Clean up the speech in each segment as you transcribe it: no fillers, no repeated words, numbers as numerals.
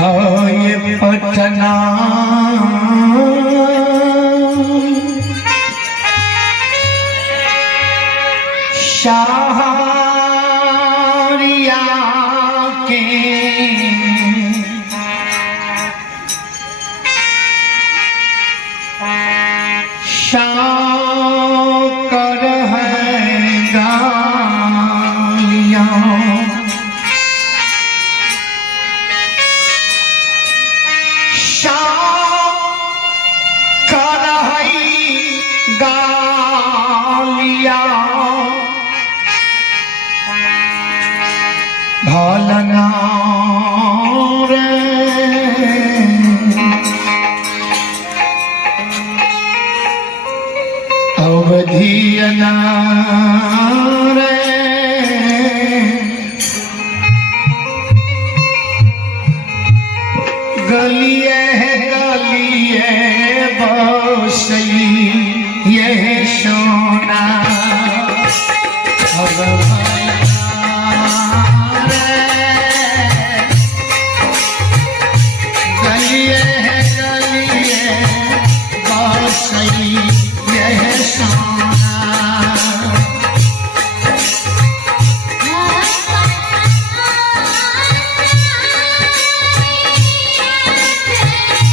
ये पटना शाहरिया के शाकर है गालियाँ भालना रे अवधियना रे गलिए गलिए बसई ये सोना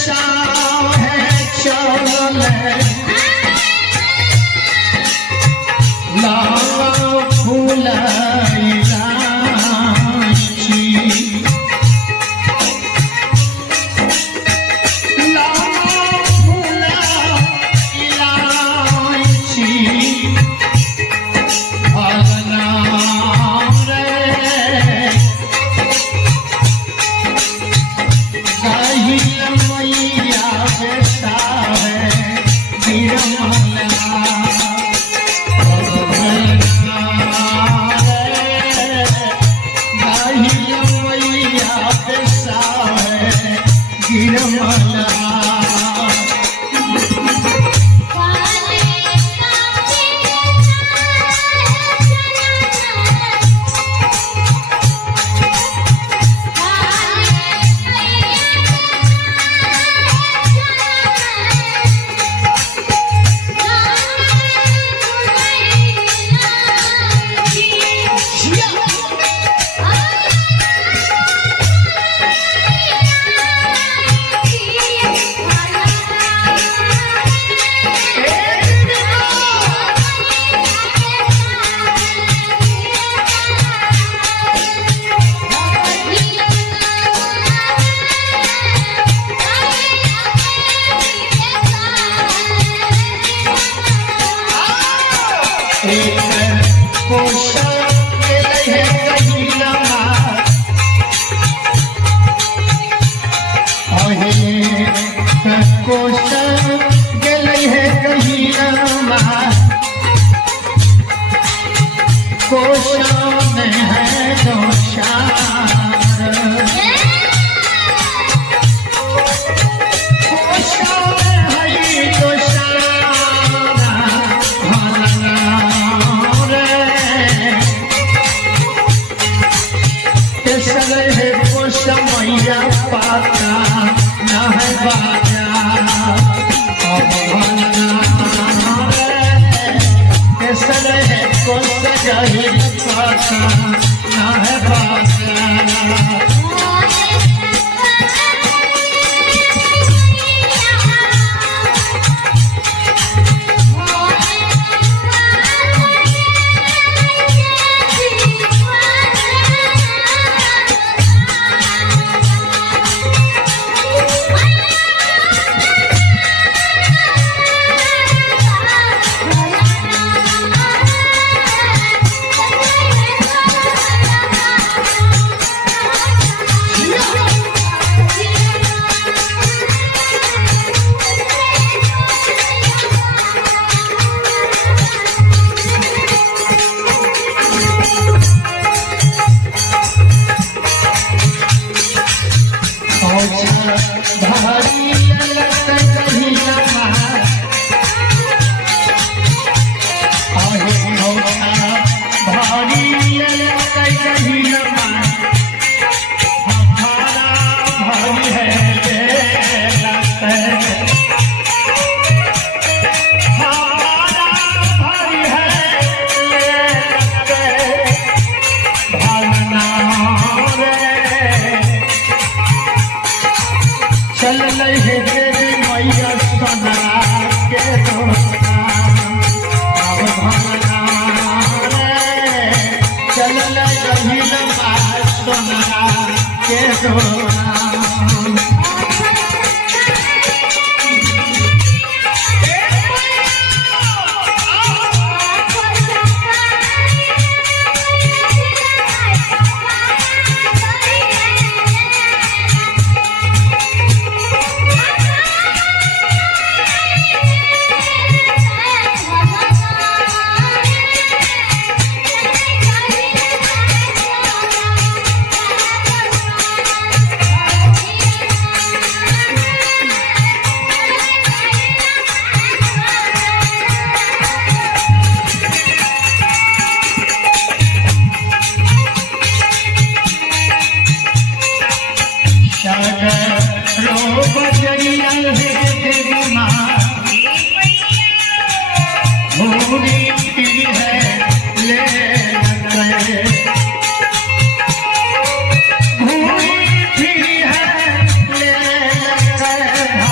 शाह है चल लावा फूलाई लाची लावा फूलाई लाची भलना रे गाहिल मैया बेटा है गिरमला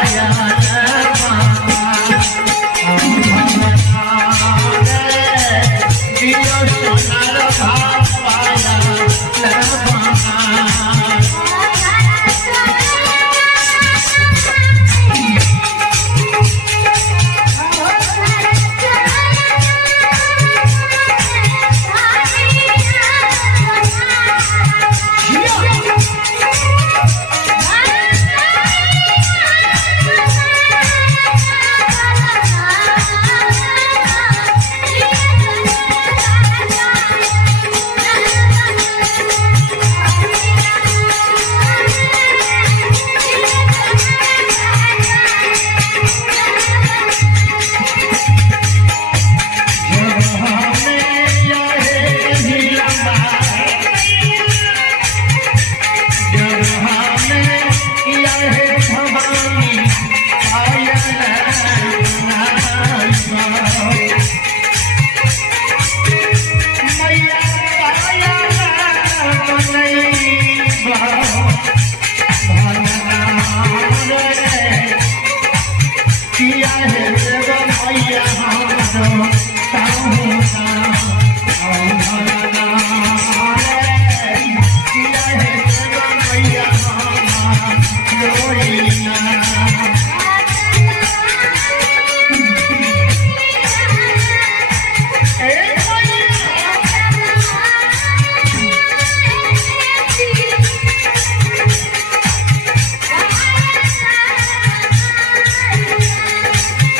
Thank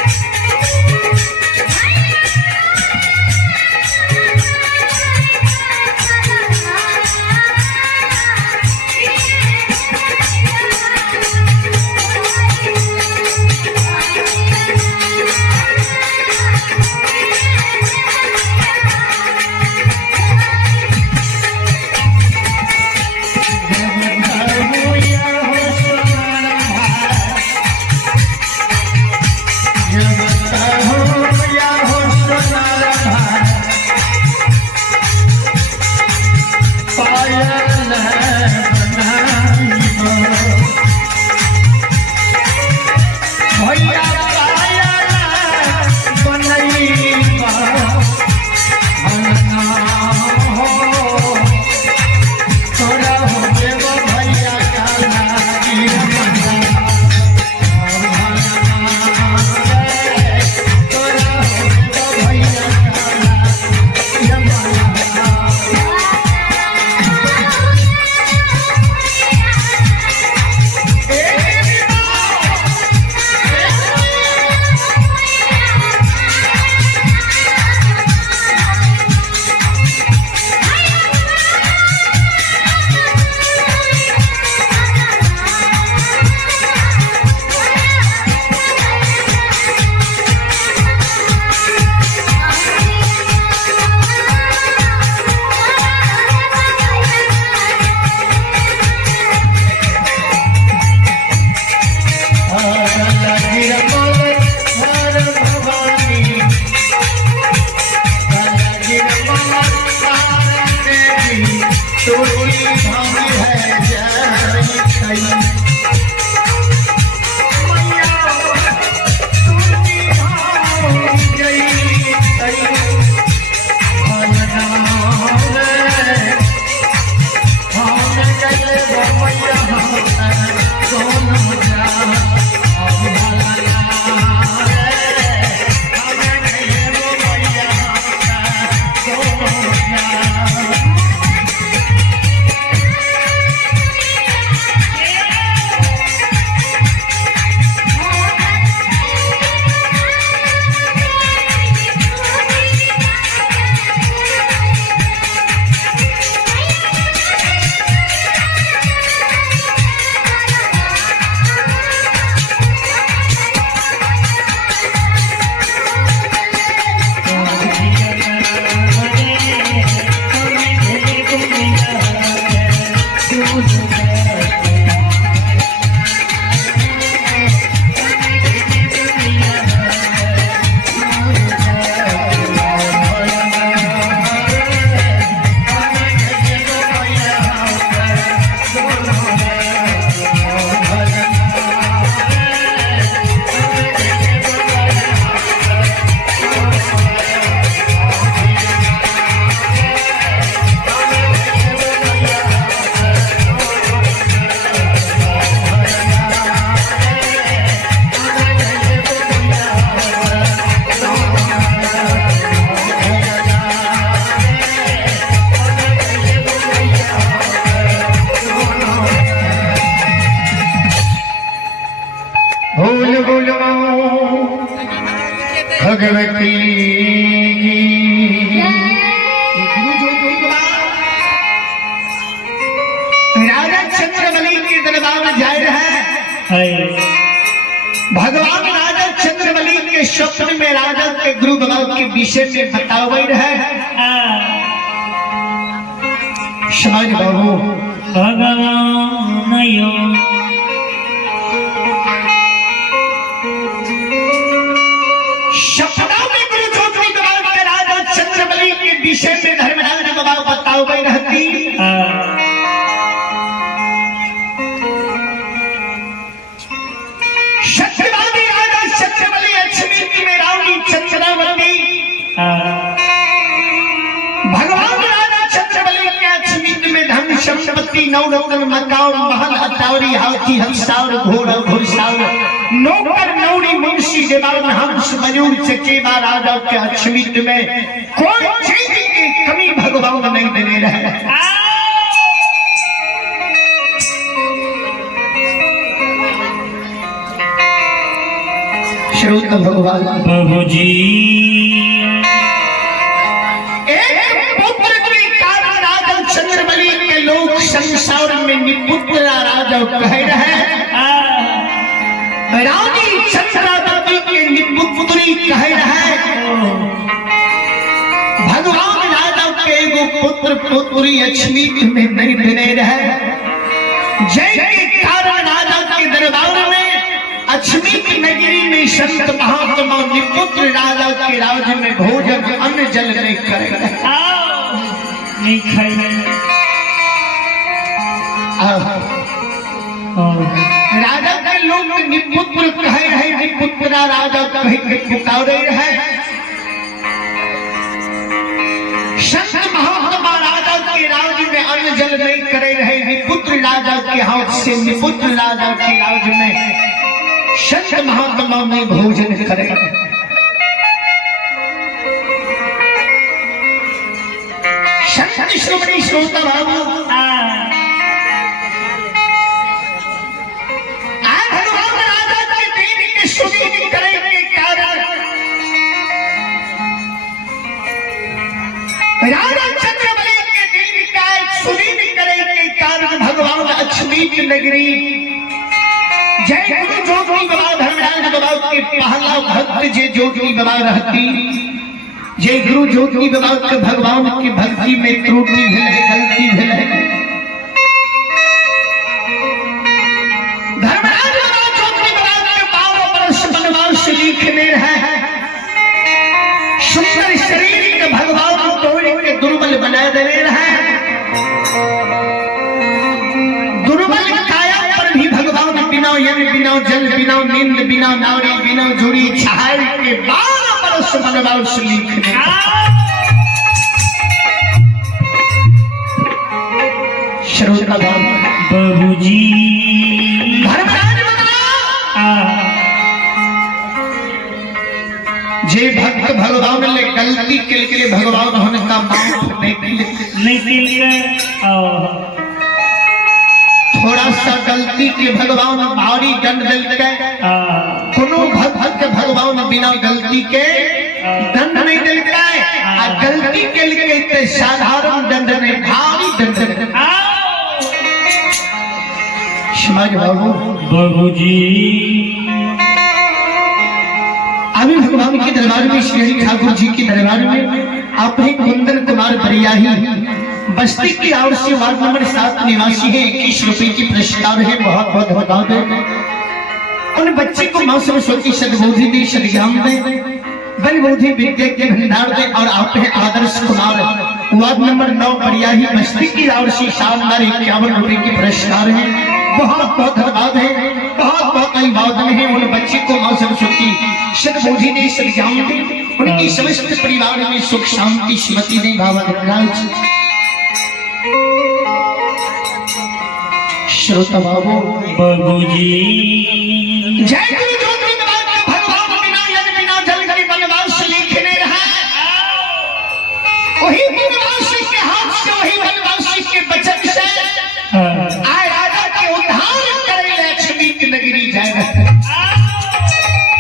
गवाऊं भगवती राजा चंद्रबली के दरबार में जाए रहे। भगवान राजा चंद्रबली के स्वप्न में राजा के गुरु बाबा के विषय में बतावे रहे। समझ बाबू भगवान यो सपना में गुरु ज्योति बाबा के राजा चंद्रबली के विषय में धर्मराज बाबा बतावे रहती। सत्यवादी राजा सत्यबली अक्षमित में रानी चंद्रावती भगवान राजा चंद्रबली के अक्षमित में धन संपत्ति नवरत्न मकान महल अटारी हाथी हंसावर घोड़ा घुड़सावर नौकर नौरी मुंशी देवान हंस मयूर चकेवा राजा के अक्षमित में कोई चीज की कमी भगवान नहीं देने रहे। श्रोता भगवान प्रभु जी एक पुत्र के कारण राजा चंद्रबली के लोग संसार में निपुत्र राजा कह रहे। रानी चंद्रावती के निपुत्री कह रहे। भगवान राजा के एगो पुत्र पुत्री अक्षमित में नहीं देने रहे। जय के कारण राजा के दरबार में अक्षमित नगरी में संत महात्मा निपुत्र राजा के राज्य में भोजन अन्न जल नहीं करेगा। नहीं खाएंगे। राजा के लोग निपुत्र कहे रहे। निपुत्र राजा कहे के पुकारे रहे। संत महात्मा राजा के राज्य में अन्न जल नहीं करे रहे। निपुत्र राजा के हाथ से निपुत्र राजा के राज्य में संत महात्मा में भोजन करे। संत श्रोमणी श्रोता बाबू भगवान राजा के देवी के स्तुति करे के कारण राजा चंद्रबली के देवी का स्तुति करे के कारण भगवान अक्षमित नगरी जय गुरु ज्योति बाबा धर्मराज बाबा के पहला भक्त जे ज्योति बाबा रहती। जय गुरु ज्योति बाबा के भगवान की भक्ति में त्रुटि भेल है, गलती भेल है। धर्मराज बाबा ज्योति बाबा के 12 वर्ष वनवास लिखने रहे। सुंदर शरीर के भगवान तोड़ के दुर्बल बना देने रहे। दुर्बल काया पर भी भगवान बिना यज्ञ बिना जल बिना नींद बिना नारी बिना जुड़ी छाड़ के 12 वर्ष वनवास लिखने। श्रोता प्रभु जी जे भक्त भगवान ने गलती के लिए भगवान उनका माफ नहीं किया। थोड़ा सा गलती के भगवान भारी दंड देते। कोनो भक्त के भगवान बिना गलती के दंड नहीं देते। गलती के लिए साधारण दंड नहीं भारी दंड। समाज बाबू प्रभु जी अभी भगवान के दरबार में श्री ठाकुर जी के दरबार में अपने कुंदन कुमार बरियाही बस्ती की ओर से वार्ड नंबर 7 निवासी है। 21 रुपए की पुरस्कार है। बहुत बहुत धन्यवाद है। उन बच्चे को मां सरस्वती सद्बुद्धि दे, सद्ज्ञान दे, बल बुद्धि विद्या के भंडार दे। और आप हैं आदर्श कुमार वार्ड नंबर 9 बरियाही बस्ती की ओर से शानदार 51 रुपए की पुरस्कार है। बहुत बहुत धन्यवाद है। बहुत बहुत अभिवादन है। उन बच्चे को मां सरस्वती सद्बुद्धि दे, सद्ज्ञान दे। उनकी समस्त परिवार में सुख शांति स्मृति दे। बाबा धर्मराज श्रोता बाबू प्रभु जी जय गुरु ज्योति बाबा के भगवान बिना यज्ञ बिना जल के वनवास लिखने रहा। वही वनवासी के हाथ से वही वनवासी के बचन से आए राजा के उद्धार करे लक्ष्मी की नगरी जाए।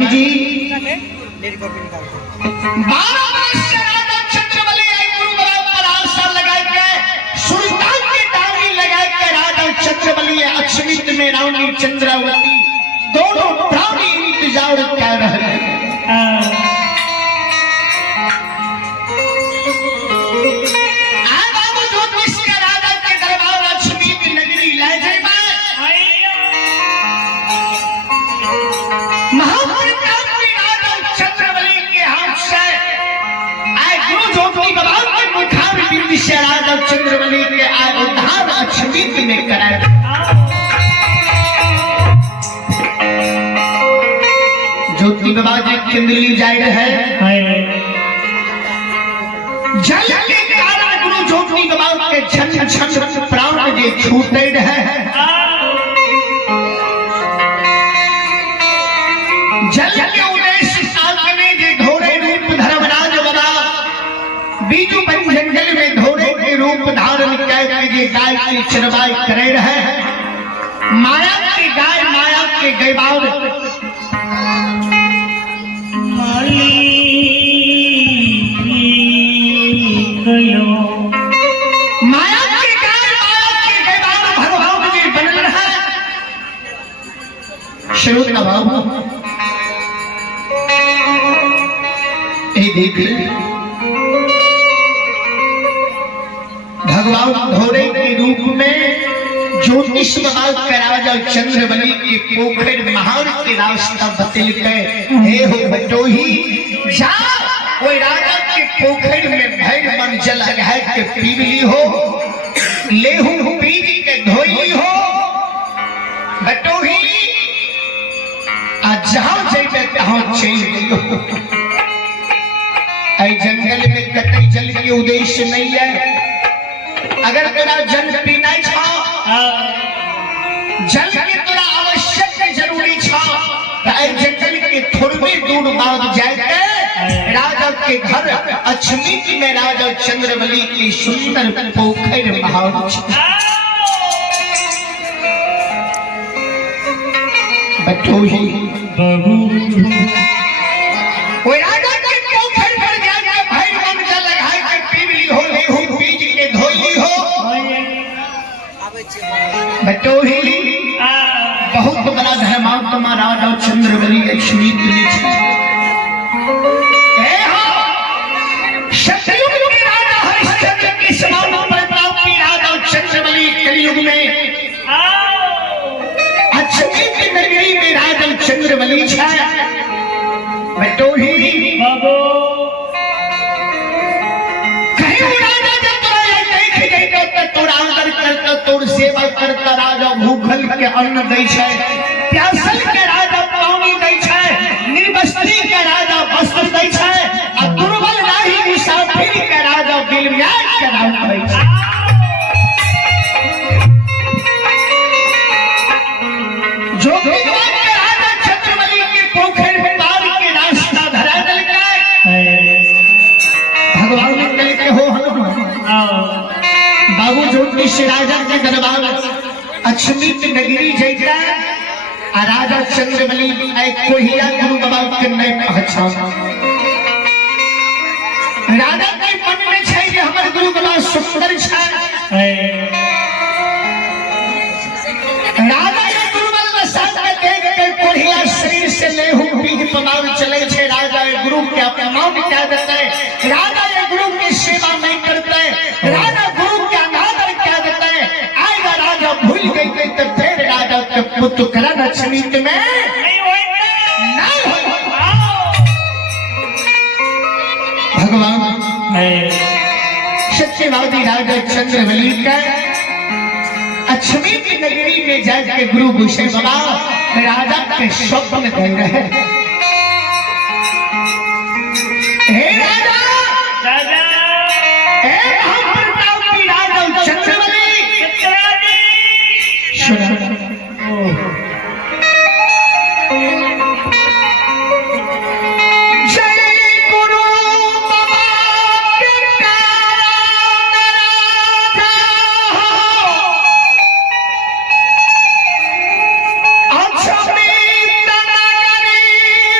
स्वामी जी अक्षमित में रानी चंद्रावती दोनों प्राणी इंतजार कर रहे राजा के दरबार अक्षमित नगरी ले जाए महाप्रतापी राजा चंद्रबली के हाथ से आए गुरु ज्योति बाबा के मुखार बिंद से राजा चंद्रबली के आए उद्धार अक्षमित में कराए ज्योति बाबा जी केंद्रीय जाए है जल के कारण गुरु ज्योति बाबा के छन छन प्राण जे छूटे है जल के उद्देश्य साधने जे घोड़े रूप धर्मराज बना बीजू बन जंगल में घोड़े के रूप धारण करके जे गाय की चरवाई करे रहे माया के गाय माया के गैबार माया के गाय माया के गैबार भगवान जी बनल रहा शुरू का बाबू देख भगवान घोड़े के रूप में ज्योतिष बाबा का राजा चंद्रबली के पोखर महार के रास्ता बतल के हे हो बटोही जा कोई राजा के पोखर में भैर मन जल है के पीली हो लेहू पीज के धोई हो बटोही आ जहां जेबे तहां चल गयो जंगल में कतई जल के उद्देश्य नहीं है अगर तेरा जल पीना छा जल के तोरा आवश्यक जरूरी छा जंगल के थोड़ी दूर बाद जाके राजा के घर अक्षमित में राजा चंद्रबली की सुंदर पोखर महार बटोही बाबू राजा के पोखर पर जाके भाई मन जल लगाए के पीली हो लेहू पीज के धोई हो बटोही बहुत बड़ा धर्मात्मा राजा चंद्रबली अक्षमित सतयुग के राजा हरिश्चंद्र के समान प्रतापी राजा चंद्रबली कलयुग में अक्षमित नगरी में राजा चंद्रबली छाया बटोही बाबू कहीं राजा जब तोरा देख गई तो तोरा अंदर करता तोर सेवा करता राजा भूखल के अन्न दै छै प्यासल के राजा पानी दै छै निर्वस्त्री के राजा वस्त्र दै छै आ दुर्बल नाही मुसाफिर के राजा दिल म्याज के राजा दै छै जो भगवान के राजा चंद्रबली के पोखर में पार के रास्ता धरा दल के भगवान ने कह के हो बाबू ज्योतिष राजा के दरबार अक्षमित नगरी जैता आ राजा चंद्रबली कोहिया गुरु बाबा के नहीं पहचान राजा के मन में छै जे हमर गुरु बाबा सुंदर छै राजा के गुरु बाबा साथ में देख के कोहिया शरीर से लेहू पीठ पमार चले छै राजा के गुरु के अपमान क्या देते राजा के गुरु की सेवा नहीं करते राजा गुरु के अनादर क्या देते आएगा राजा भूल गई तो फिर राजा के पुत्र करण अक्षमित में भगवान सत्यवादी राजा चंद्रबली का अक्षमित नगरी में जाके गुरु भूषण बाबा राजा के स्वप्न दे रहे हे राजा हे महाप्रतापी राजा चंद्रबली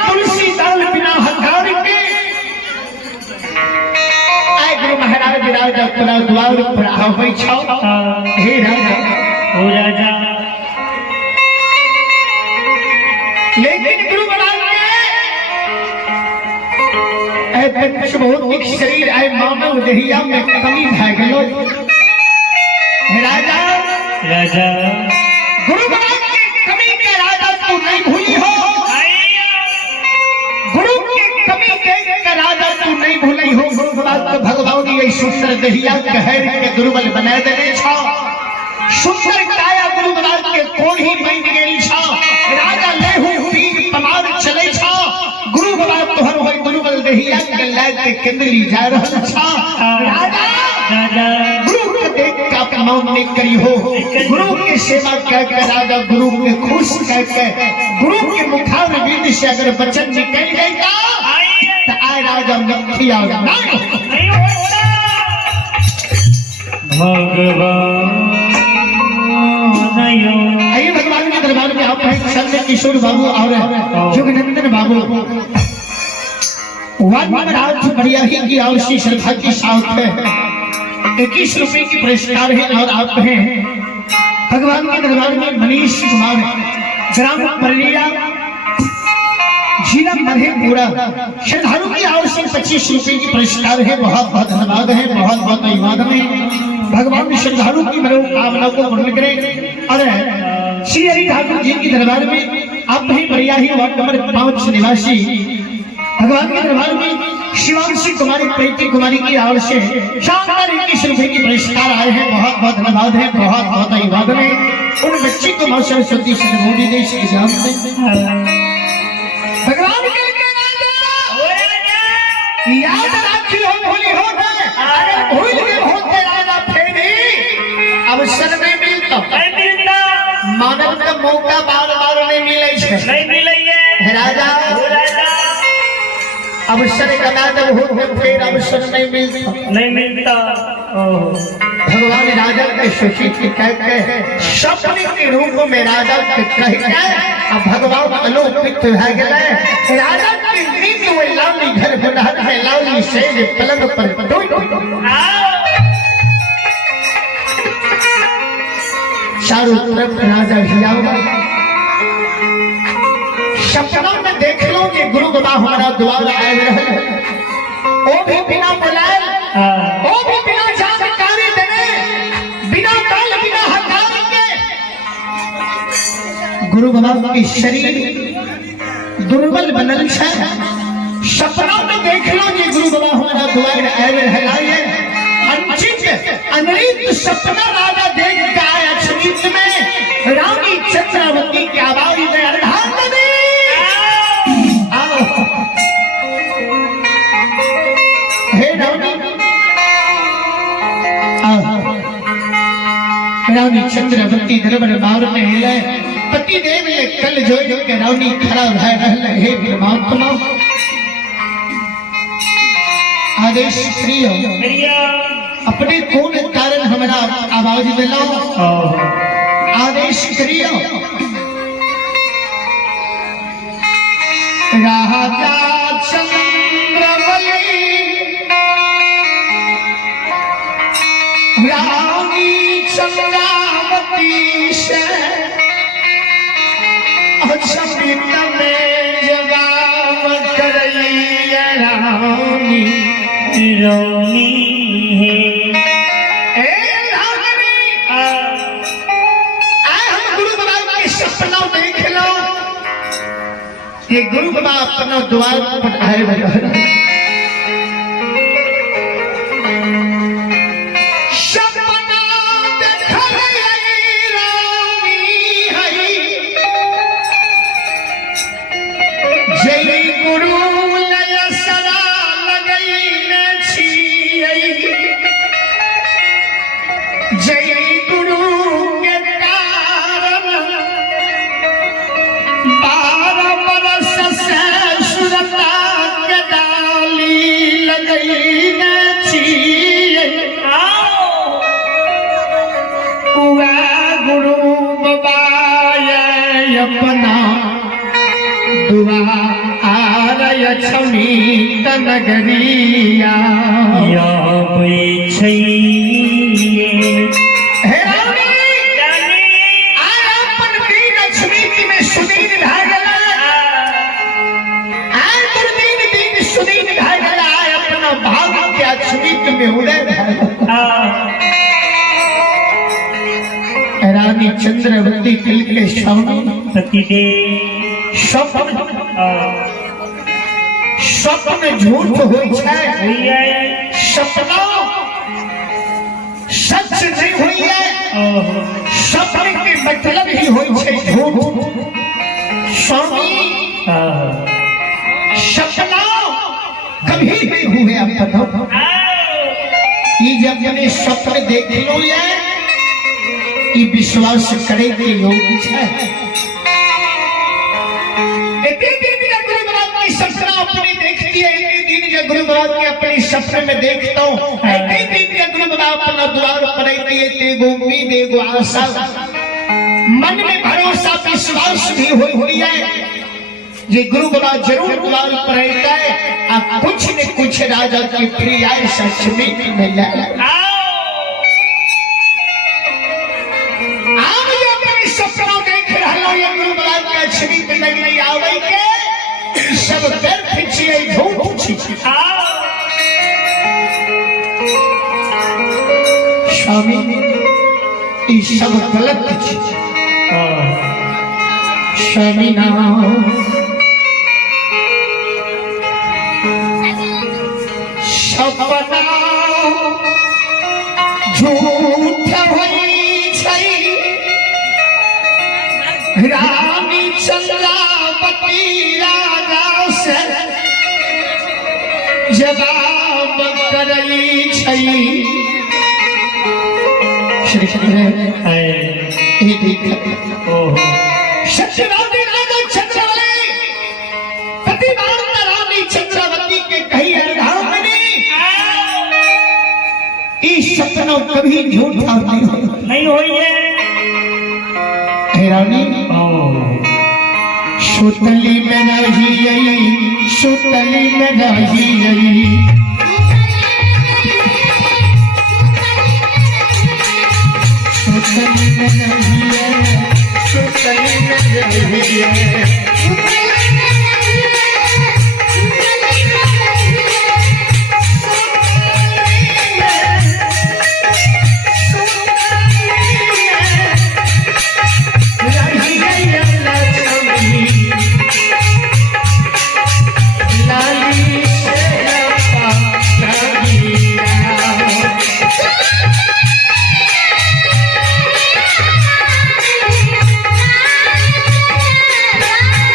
तुलसी दल बिना हकार के आए गुरु महाराज राजा अपना द्वार पर आवे छौ। हे राजा ओ राजा लेकिन गुरु महाराज के पंच भौतिक शरीर आए मानव देहिया में कमी भए गेलो। हे राजा राजा गुरु महाराज के कमी के राजा तू नहीं भूली हो। गुरु के कमी के राजा तू नहीं भूली हो। गुरु महाराज तो भगवान ये सुंदर देहिया कहर के दुर्बल बना देने छा। सुंदर काया गुरु महाराज के कोढ़ी बन गेल छा। राजा लेहु पीर पमार चले छा। गुरु महाराज तोहर होय दुर्बल देहिया के लाग के केंद्री जा रहल छा। राजा राजा गुरु के देख के अपमान नहीं करी हो। गुरु की सेवा कह के राजा गुरु के खुश कह के गुरु के मुखार विद से अगर वचन निकल गई तो आए राजा मिथ्या नहीं होता। आइए भगवान के दरबार में आप हैं संत किशोर बाबू और जोगनंदन बाबू। वाद महाराज बढ़िया ही की और श्री श्रद्धा की साथ है। 21 रुपए की पुरस्कार है और आप हैं भगवान के दरबार में मनीष कुमार ग्राम परलिया जिला मधेपुरा श्रद्धालु की ओर से 25 रुपए की पुरस्कार है। बहुत बहुत धन्यवाद है। बहुत बहुत धन्यवाद है। भगवान श्रद्धालु की मनोकामना को पूर्ण करें। और श्री हरि ठाकुर जी के दरबार में आप ही बढ़िया ही वार्ड नंबर 5 निवासी भगवान के दरबार में शिवांशी कुमारी प्रीति कुमारी की ओर से शानदार 21 रुपए की पुरस्कार आए हैं। बहुत बहुत धन्यवाद है। बहुत बहुत धन्यवाद है। उन बच्ची को मां सरस्वती से मोदी दे श्री राम ने भगवान के याद रखियो भूली हो गए। अगर भूल गए होते राजा फेरी अवसर में मिलता मानव का मौका बार बार नहीं मिले राजा। अवसर कदा जब होते फिर अवसर नहीं मिलता। भगवान राजा के सूचित कह के सपने के रूप में राजा के कह के अब भगवान अलोकित है गए। राजा के नींद में लाली घर बुढ़ार है लाली से पलंग पर चारों तरफ राजा हिलावा। सपना में देख लो कि गुरु बाबा हमारा द्वार आए रहे। वो भी बिना बुलाए वो भी बिना जानकारी देने बिना काल बिना हकार के गुरु बाबा की शरीर दुर्बल बनल है। सपना में देख लो कि गुरु बाबा हमारा द्वार आए रहे। अंचित अनृत सपना राजा देख के आए। अक्षमित में रानी चंद्रावती की आवाज में अर्धांगिनी रानी चंद्रवती दरबार बार में हिले पति देव ये कल जो के रानी खड़ा रह रहले। हे परमात्मा आदेश प्रिय अपने कौन कारण हमारा आवाज मिला आदेश करियो। राजा चंद्रवली रानी चंद्रावती से अक्षमित में जवाब करैया रानी रोनी है। ये गुरु बाबा अपना द्वार पर आए बजा अपना दुआ अछमीत नगरिया या छैये हे रानी आज अपन दिन अछमीत में सुदीन भागला आज दुर्दीन दिन सुदीन भागला अपना भाग के अछमीत में उदय भागला रानी चंद्रवती तिल के स्वामी सतीदेव स्वप्न झूठ होइ छै सपना सच नहीं होइ है स्वप्न के मतलब ही होइ छै झूठ स्वामी सपना कभी नहीं हुए अपना ये जब मैंने स्वप्न देख लो ये विश्वास करे के योग्य है सपना अपने देखती है एक दिन के गुरु बाबा के अपने सपने में देखता हूँ एक दिन के गुरु बाबा अपना द्वार पर तेगो उम्मीद एगो आशा मन में भरोसा विश्वास भी हुई है ये गुरु बाबा जरूर द्वार पर रहता है कुछ न कुछ राजा की प्रिय सच में मिला सपना देख रहा ये गुरु बाबा के छवि पे लग रही आवे के सब व्यर्थ छिए झूठ छिए स्वामी ई सब गलत छिए स्वामी नाम सपना झूठ होई छै रानी चंद्रावती राजा से जवाब करई छई श्री चंद्र सत्यवादी राजा चंद्रावती प्रतिभावती रानी चंद्रावती के कही अर्धांगिनी इस सपना कभी झूठा नहीं हुई है रानी सुतली में रही सुतली में रही सुतली में रही सुतली में रही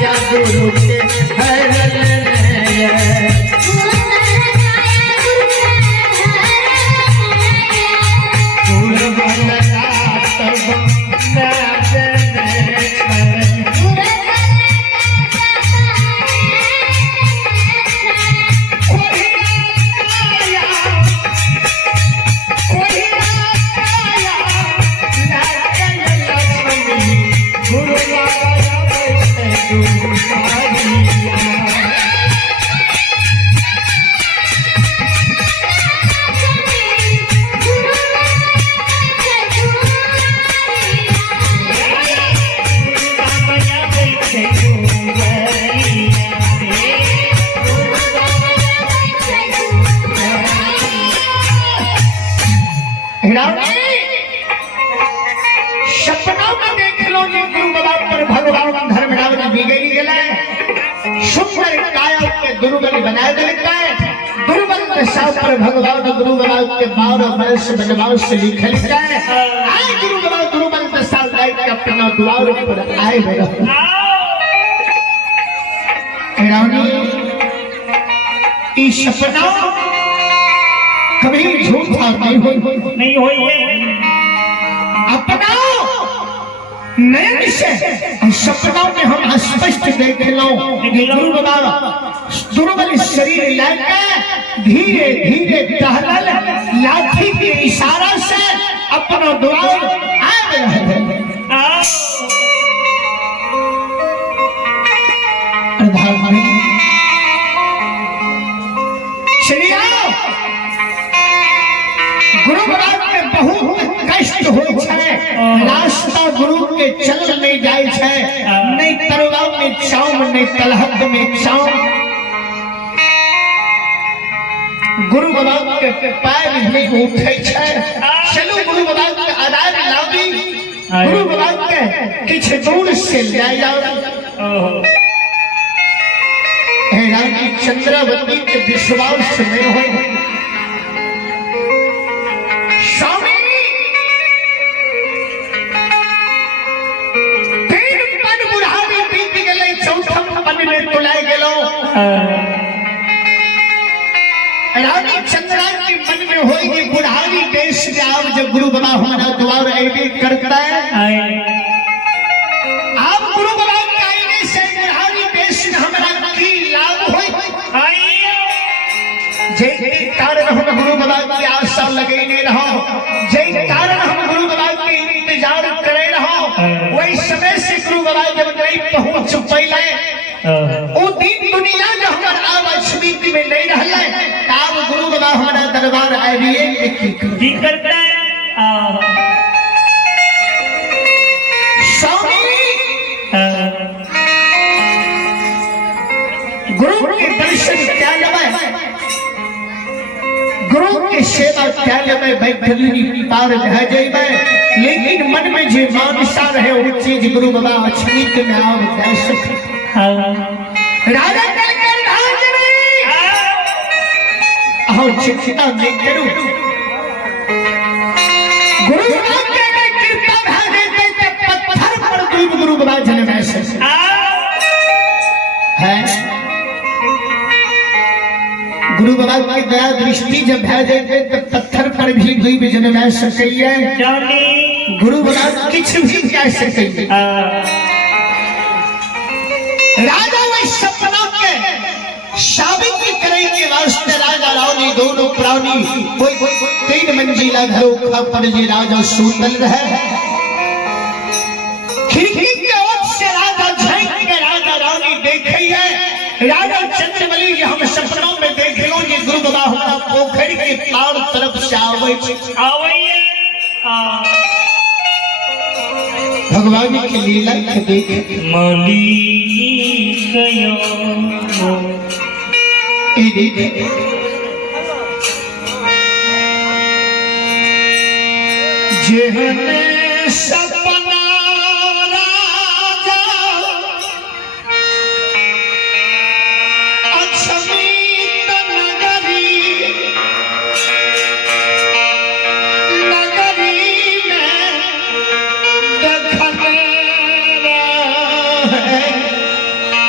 काया गुरु के हरण सपना में देख लो जी गुरु बाबा पर भगवान धर्मराज बिगड़ी गए सुंदर काया के दुर्बल बनाए देता है दुर्बल दशा पर भगवान गुरु बाबा के 12 वर्ष वनवास से लिखल है आए गुरु बाबा दुर्बल दशा लाइक अपना द्वार पर आए भैया ई सपना कभी झूठा नहीं हुई अपना नयन से सपना में हम स्पष्ट देख लो गुरु बाबा दुर्बल शरीर लेकर धीरे धीरे टहलल लाठी के इशारा से अपना द्वार आ रहे हैं गुरु बाबा के बहुत कष्ट हो रास्ता गुरु के चल नहीं जाए नहीं तलवा में चाव नहीं तलहट में चाव गुरु बाबा के पैर नहीं उठे चलो गुरु बाबा के आधार लावी गुरु बाबा के किछ दूर से ले जाओ रानी चंद्रावती के विश्वास में हो रानी चंद्रा के मन में होगी बुढ़ारी देश में आप जब गुरु बाबा हमारा द्वार आईने करता है आप गुरु बाबा के आईने से बुढ़ारी देश में हमारा की लाभ हो जय कारण हम गुरु बाबा की आशा लगे नहीं रहो जय कारण हम गुरु बाबा के इंतजार करे रहो वही समय से गुरु बाबा जब नहीं पहुंच पहले वो दिन दुनिया में हमारा आवाज स्मृति में नहीं रहला तब गुरु बाबा हमारा दरबार आइए की करता है स्वामी गुरु के दर्शन क्या लेवे गुरु के सेवा क्या लेवे बैठली पार रह जाइबे लेकिन मन में जो मानसा रहे वो चीज गुरु बाबा स्मृति में आव दर्श राजा कलकर राज में आओ चिंता नहीं करो गुरु बाबा के कृपा भागे ते पत्थर पर दूब गुरु बाबा जन्म है गुरु बाबा की दया दृष्टि जब भेजे तो पत्थर पर भी दूब जन्म सकैया गुरु बाबा किछ भी कह सकैया राजा वही सपना के साबित करे के वास्ते राजा रानी दोनों प्राणी कोई 3 मंजिला घरों पर जी राजा सुतल रहे खिड़की के ओर से राजा झांक के राजा रानी देखे है राजा चंद्रमणि जी हम सपनों में देख लो ये गुरु बाबा हमारा पोखरी के पार तरफ से आवे भगवान की लीला के देख मौली गयो जेहने सपना राजा अक्षमित नगरी में देखने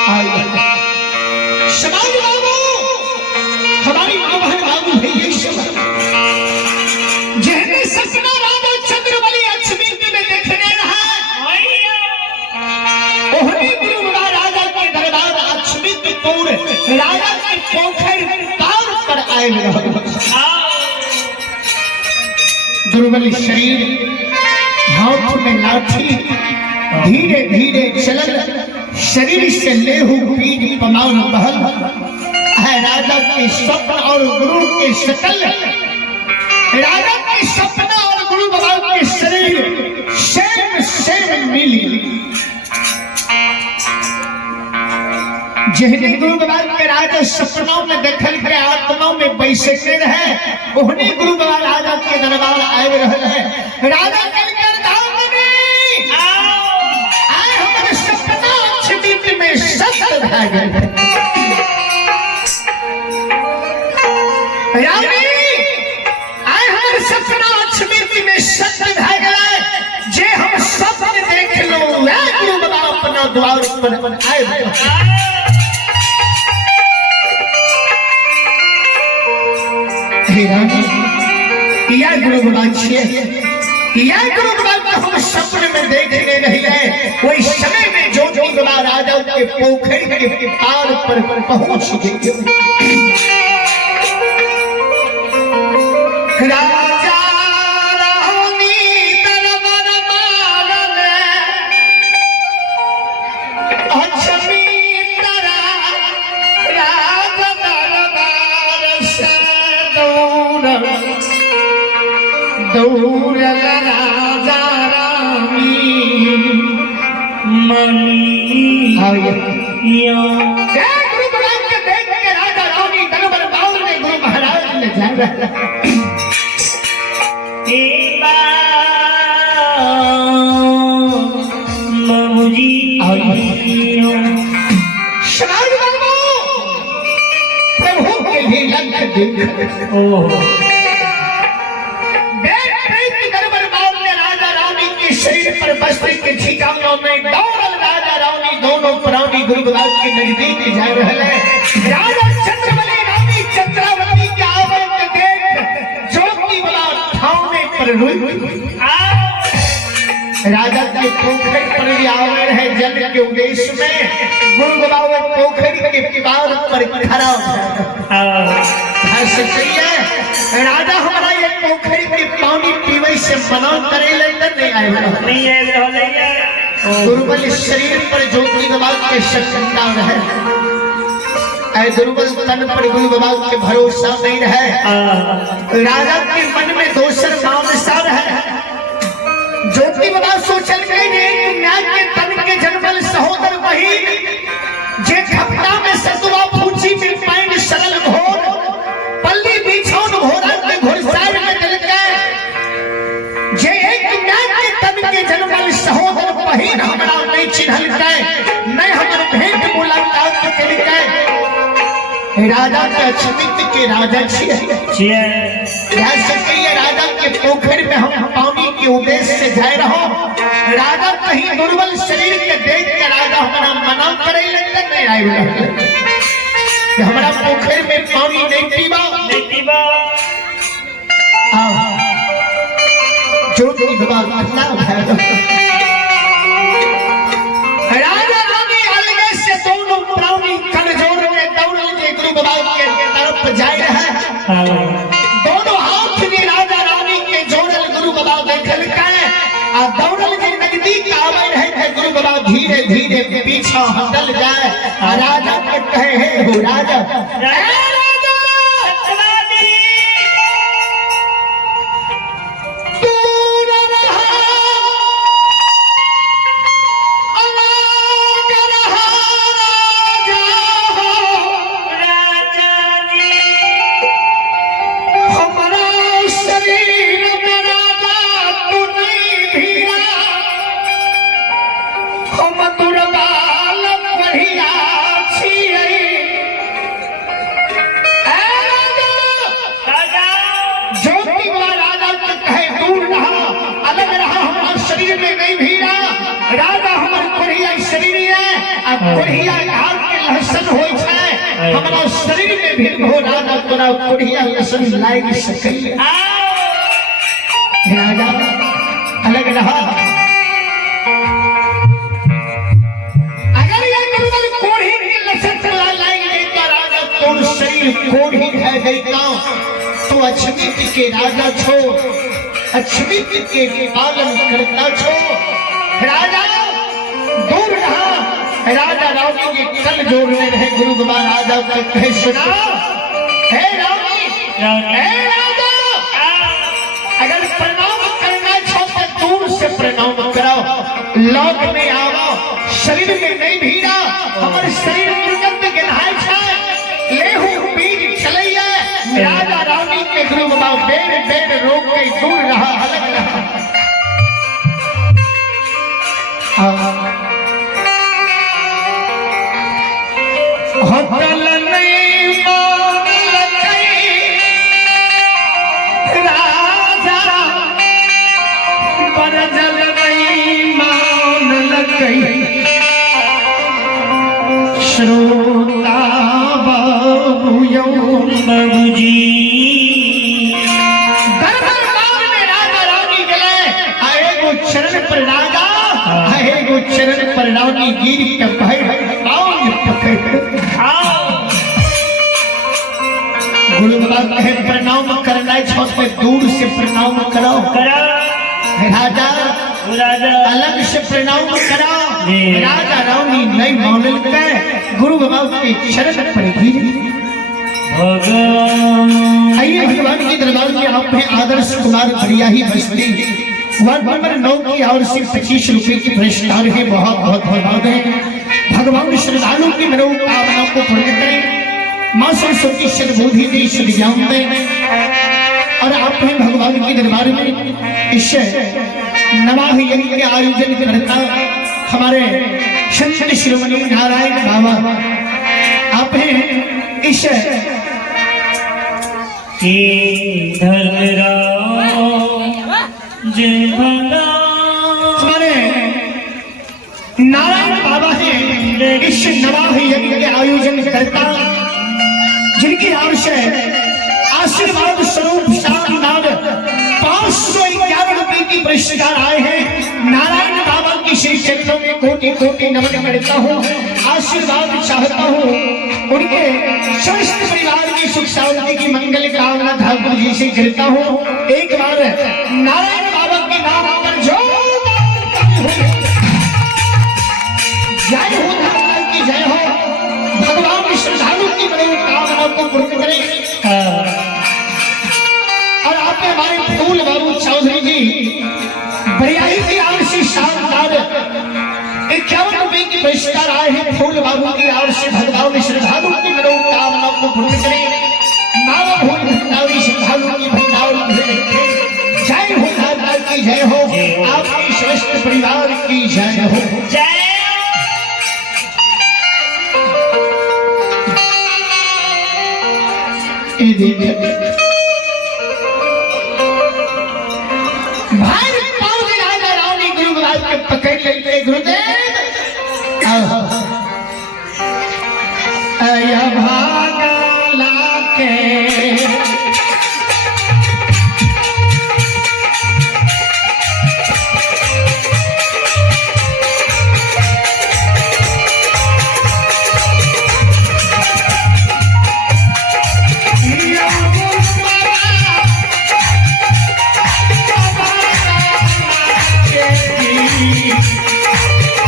समाज बाबू, हमारी माँ बहन बाबू है ये सब जहने सपना राजा चंद्रबली अक्षमित में देखने रहा ओहनी गुरु बड़ा राजा के दरबार अक्षमित पुर राजा के पोखर पार पर आए रहा। दुर्बल शरीर हाथ में लाठी धीरे धीरे चलल शरीर से लेहू पीठ पमार बहल है राजा के स्वप्न और गुरु के शकल राजा के सपना और गुरु बाबा के शरीर सेम सेम मिली जहने गुरु बाबा के राजा सपनों में देखल के आत्माओं में बैसते रहे ओहने गुरु बाबा राजा के दरबार आए रहे हैं। राजा कलकर धाम में आए हमारे सपना छिपित में सत्य रह गए रानी आए हमारे सपना छिपित में सत्य रह गए जे हम सपन देख लो गुरु बाबा अपना द्वार पर आए यह गुरु बाबा यह गुरु बाबा हम सपने में देखने नहीं है वही समय में जो बाबा राजा के पोखर के पार पर पहुंच गए। राजा रानी दरबार अक्षमित राजा दरबार से दौड़ राजा रामी गुरु महाराज के देख के राजा रानी दरबार बाउल में गुरु महाराज ने जाना प्रभु के भी लख देख शरीर पर बस्ती के ठिकानों में दौड़ल राजा रानी दोनों प्राणी गुरु बाबा के नजदीक जा रहे हैं। राजा चंद्रबली रानी चंद्रावती के आवे के देख जोगी वाला ठावने पर रुक राजा के पोखर पर भी आवे रहे जल के उद्देश्य में गुरु बाबा पोखर के पार पर खड़ा सही है। राजा हमारा ये पोखर के पानी पीवे से मना करे नहीं आए दुर्बल शरीर पर ज्योति बाबा के शक्तिता रहे ऐ दुर्बल तन पर गुरु बाबा के भरोसा नहीं रहे। राजा के मन में दोसर मानसा रहे ज्योति बाबा सोचल गए न्याय के तन के जन्मल सहोदर बहिन जे खपटा में सतुआ फूची में पैन सरल घोर पल्ली बिछौन घोड़ा के घुड़सार में डल गए जे एक न्याय के तन के जन्मल सहोदर बहिन हमरा नहीं चिन्हल गए नहीं हमर भेंट मुलाकात कल गए। राजा के अक्षमित के राजा छिए राजा के पोखर में हम पानी के उद्देश्य से जाए रहो राजा कहीं दुर्बल शरीर के देख के राजा हमारा मना करे नहीं आए हमारा पोखर में पानी नहीं पीवा जो राजा रानी अलगे से दोनों प्राणी कमजोर में दौड़ के गुरु बाबा के तरफ जाए रहे दोनों हाथ में राजा रानी के जोड़ल गुरु बाबा देखल के आ दौड़ल के नजदीक आवे रहे गुरु बाबा धीरे धीरे पीछा हटल जाए राजा के कहे हो राजा राजा हमारे कोरिया शरीर है कोरिया दर्शन होय छै हमरा शरीर में भी हो राजा तोरा कोढ़िया लसन लाग सकै राजा अलग रहा अगर ये गुरुवर कोढ़ी की लसन लाएंगे तो राजा तोर शरीर कोढ़ी है देता तो अछमित के राजा छो अछमित के पालन करता छो राजा दूर रहा राजा रावणी के कल जोड़ में रहे गुरु बाबा राजा को कहे सुना हे रावणी हे राजा अगर प्रणाम करना छो तो दूर से प्रणाम कराओ लौट में आओ शरीर में नहीं भीड़ा हमारे शरीर दुर्गंध गिनाए छे ले हूं बीज चलैया राजा रावणी के गुरु बाबा बेर बेर रोक के दूर रहा अलग रहा होटल नहीं मान राजा परजल नहीं मान श्रोता बाबूजी दरबार में राजा रानी गए आए गो चरण पर राजा आए गो चरण पर रानी गिर के भाई गुरु बाबा कहे प्रणाम करना छो पे दूर से प्रणाम करो राजा अलग से प्रणाम करो राजा रानी नहीं मानल के गुरु बाबा के चरण पर गिर आइए भगवान के दरबार में आप हैं आदर्श कुमार बढ़ियाही बस्ती वार्ड नंबर 9 की और सिर्फ 25 रुपए की पुरस्कार है बहुत बहुत धन्यवाद है भगवान श्रद्धालु की मनोकामना को पूर्ण करें मां सरस्वती सद्बुद्धि दी सद्ज्ञान दे और आप हैं भगवान के दरबार में इस नवाह यज्ञ के आयोजन करता हमारे संत श्रीमणी नारायण बाबा आप हैं इस हमारे नारायण बाबा है इस नवाह यज्ञ के आयोजन करता जिनकी ओर से आशीर्वाद स्वरूप शानदार 511 रुपए की पुरस्कार आए हैं नारायण बाबा की श्री चरणों में कोटि कोटि नमन करता हूँ आशीर्वाद चाहता हूँ उनके समस्त परिवार की सुख शांति की मंगल कामना ठाकुर जी से करता हूँ एक बार नारायण बाबा के नाम पर जो जय हो नारायण की जय हो भगवान श्रद्धालु की मनोकामना को पूर्ण करें और आप हमारे फूल बाबू चौधरी जी बढ़ियाही की ओर से शानदार 51 रुपए की पुरस्कार आए हैं फूल बाबू की ओर से भगवान श्रद्धालु की मनोकामना को पूर्ण करें नाम भूल भंडारी श्रद्धालु की भंडार जय हो नारायण की जय हो आपके समस्त परिवार की जय हो जय भाई पाँव राजा रानी गुरु महाराज के पकड़ लेते गुरुदेव आया भागा लाके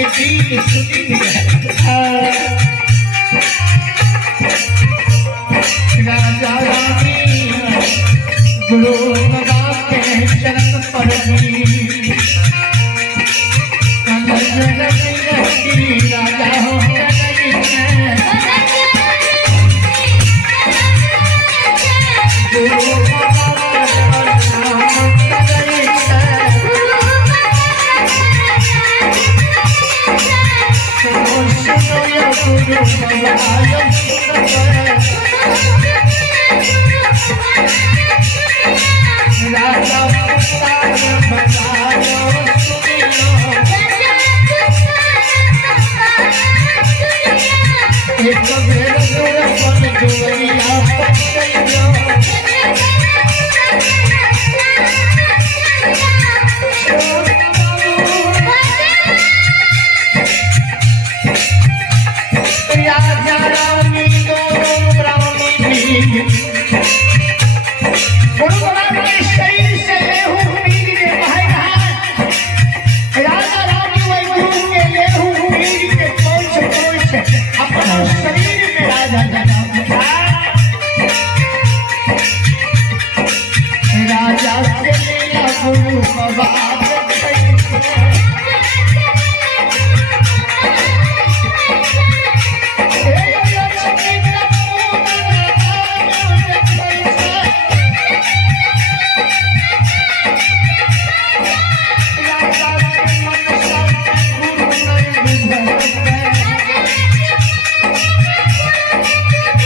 के दीन सुदीन राजा रानी गुरु बाबा के चरण पर राजा हो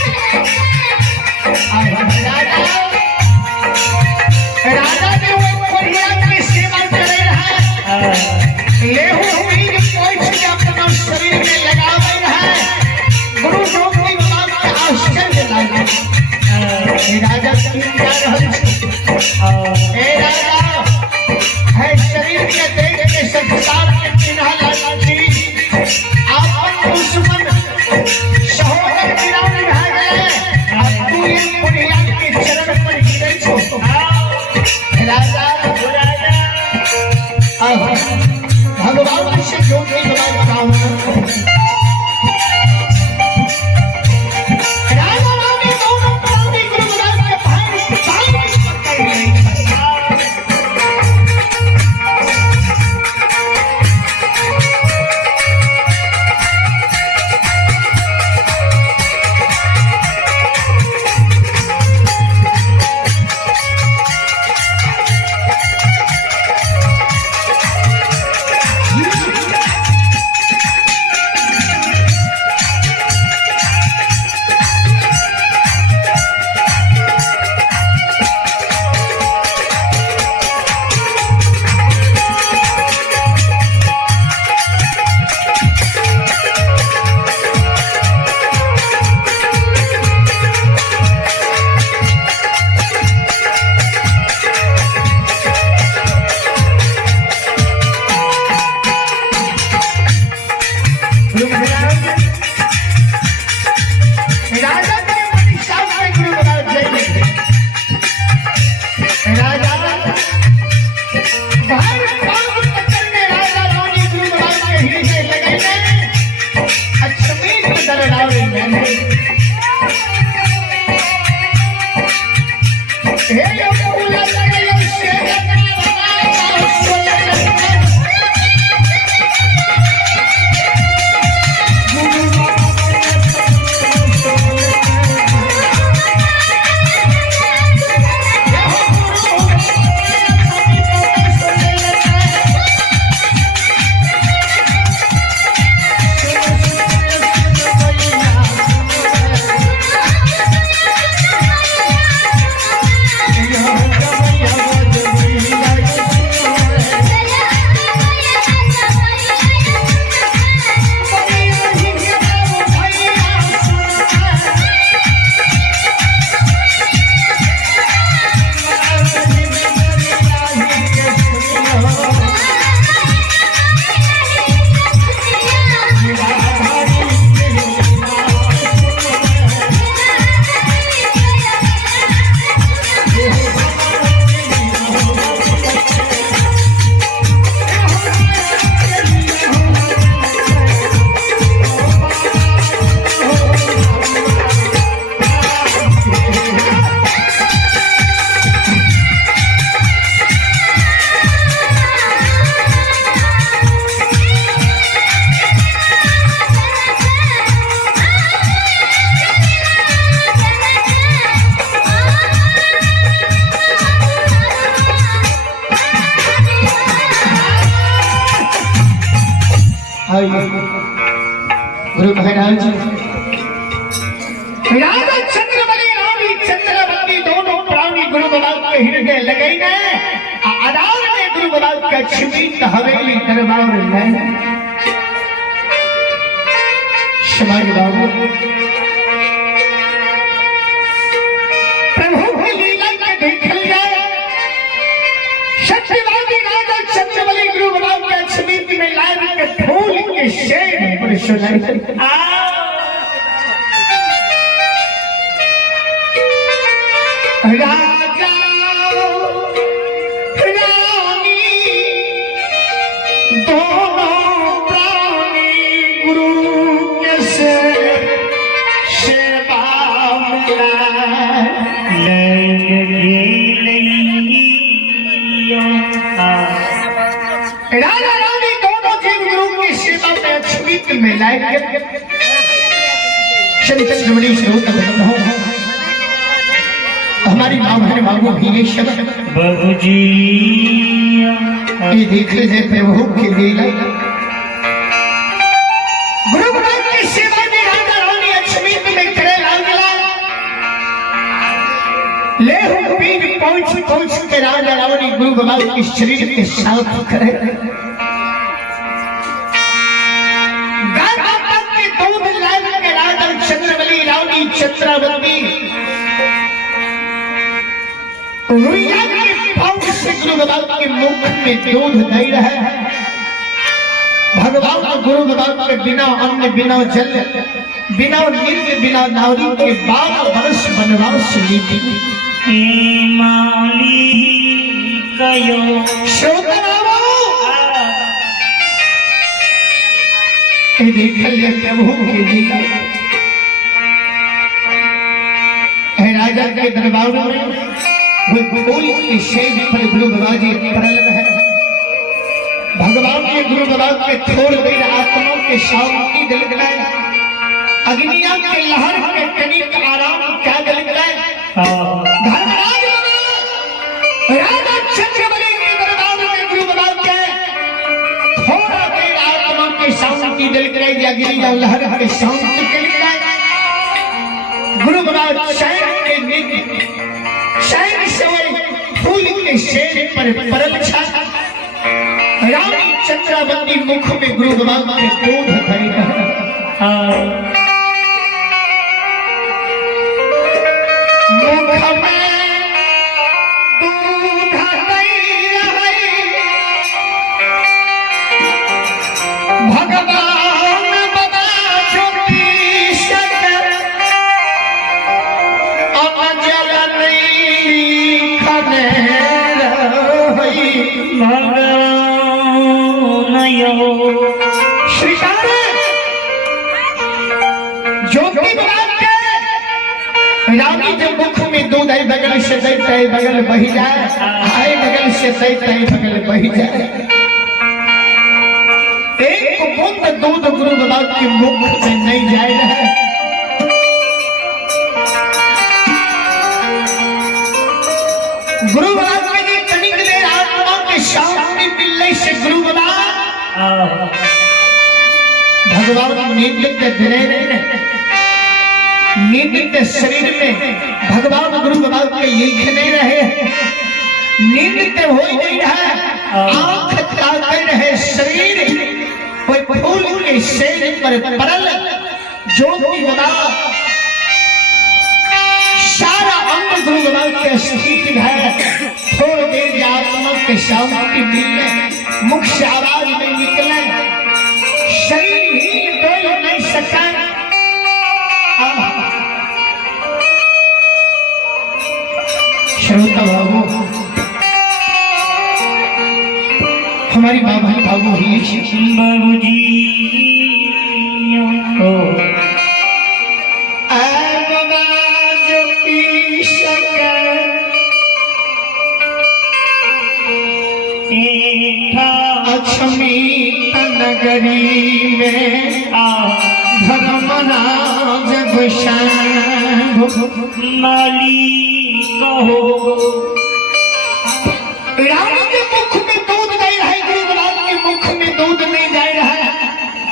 गुरु महाराज राजा चंद्रबली रानी चंद्रवती दोनों प्राणी गुरु बाबा के हृदय लगाई गए आधार में गुरु बाबा का छिपीत हवेली दरबार में समाज बाबू प्रभु की लीला के देखल जाए सत्यवादी राजा चंद्रबली गुरु बाबा के छिपीत में लाल के फूल के शेर पर सुनाई राजा रानी दोनों प्राणी गुरु के सेवा राजा रानी दोनों जीव गुरु की सेवा में अछूत में लाए चंद्रमणि श्रोत हमारी माँ बहन बाबू भी ये शब्द बहुजी ये देख लीजिए प्रभु की लीला गुरु बाबा की सेवा में राजा रानी अछूत में करे लागला ले हो पीर पहुंच के राजा रानी गुरु बाबा के शरीर के साफ करे गाय माता के दूध लाए के राजा चंद्रबली रानी चंद्रावती रुइया के पाँव से गुरु बाबा के मुख में दूध दे रहे हैं भगवान गुरु बाबा के बिना अन्न बिना जल बिना नींद बिना नारी के 12 वर्ष वनवास लीते माली कयो प्रभु की लीला राजा के दरबार में वो फूल के शेर पर गुरु बाबा जी पड़ल रहे भगवान के गुरु बाबा के थोड़ देर आत्मा के शांति दिल गए अग्निया के लहर के कनिक आराम क्या दिल गए धर्मराज राजा चंद्रबली के दरबार में गुरु बाबा के थोड़ा देर आत्मा के शांति दिल गए अग्निया लहर के शांति दिल गए गुरु बाबा शहर के निधि शहर से फूल के शेर पर परल छा रानी चंद्रावती मुख में गुरु बाबा के दूध धरी मुख में दूध धरी भगवान बाबा ज्योतिष अमजल नहीं खने श्रीकार ज्योति बाबा के रानी जब मुख में दूध आई बगल से दैत है बगल बही जाए आए बगल से दैत है बगल बही जाए एक बूंद दूध गुरु बाबा के मुख में नहीं जाए रहा गुरु बाबा के कनिक देर आत्मा के शांति मिलने से गुरु बाबा भगवान नींद के धरे नींद के शरीर में भगवान गुरु बाबा के लिखने रहे नींद के हो नहीं रहा आंख ताकते रहे शरीर कोई फूल के शेर पर परल ज्योति बाबा सारा अंग गुरु बाबा के स्थित है थोड़ी देर आत्मा के शांति मिलने मुख से आवाज नहीं निकले शरीर ही डोल नहीं सका श्रोता बाबू हमारी माँ भाई बाबू ही बाबूजी अक्षमित नगरी में धर्मराज गोसाई माली कहो राम के मुख में दूध नहीं रहे गुरु बाबा के मुख में दूध नहीं जा रहा है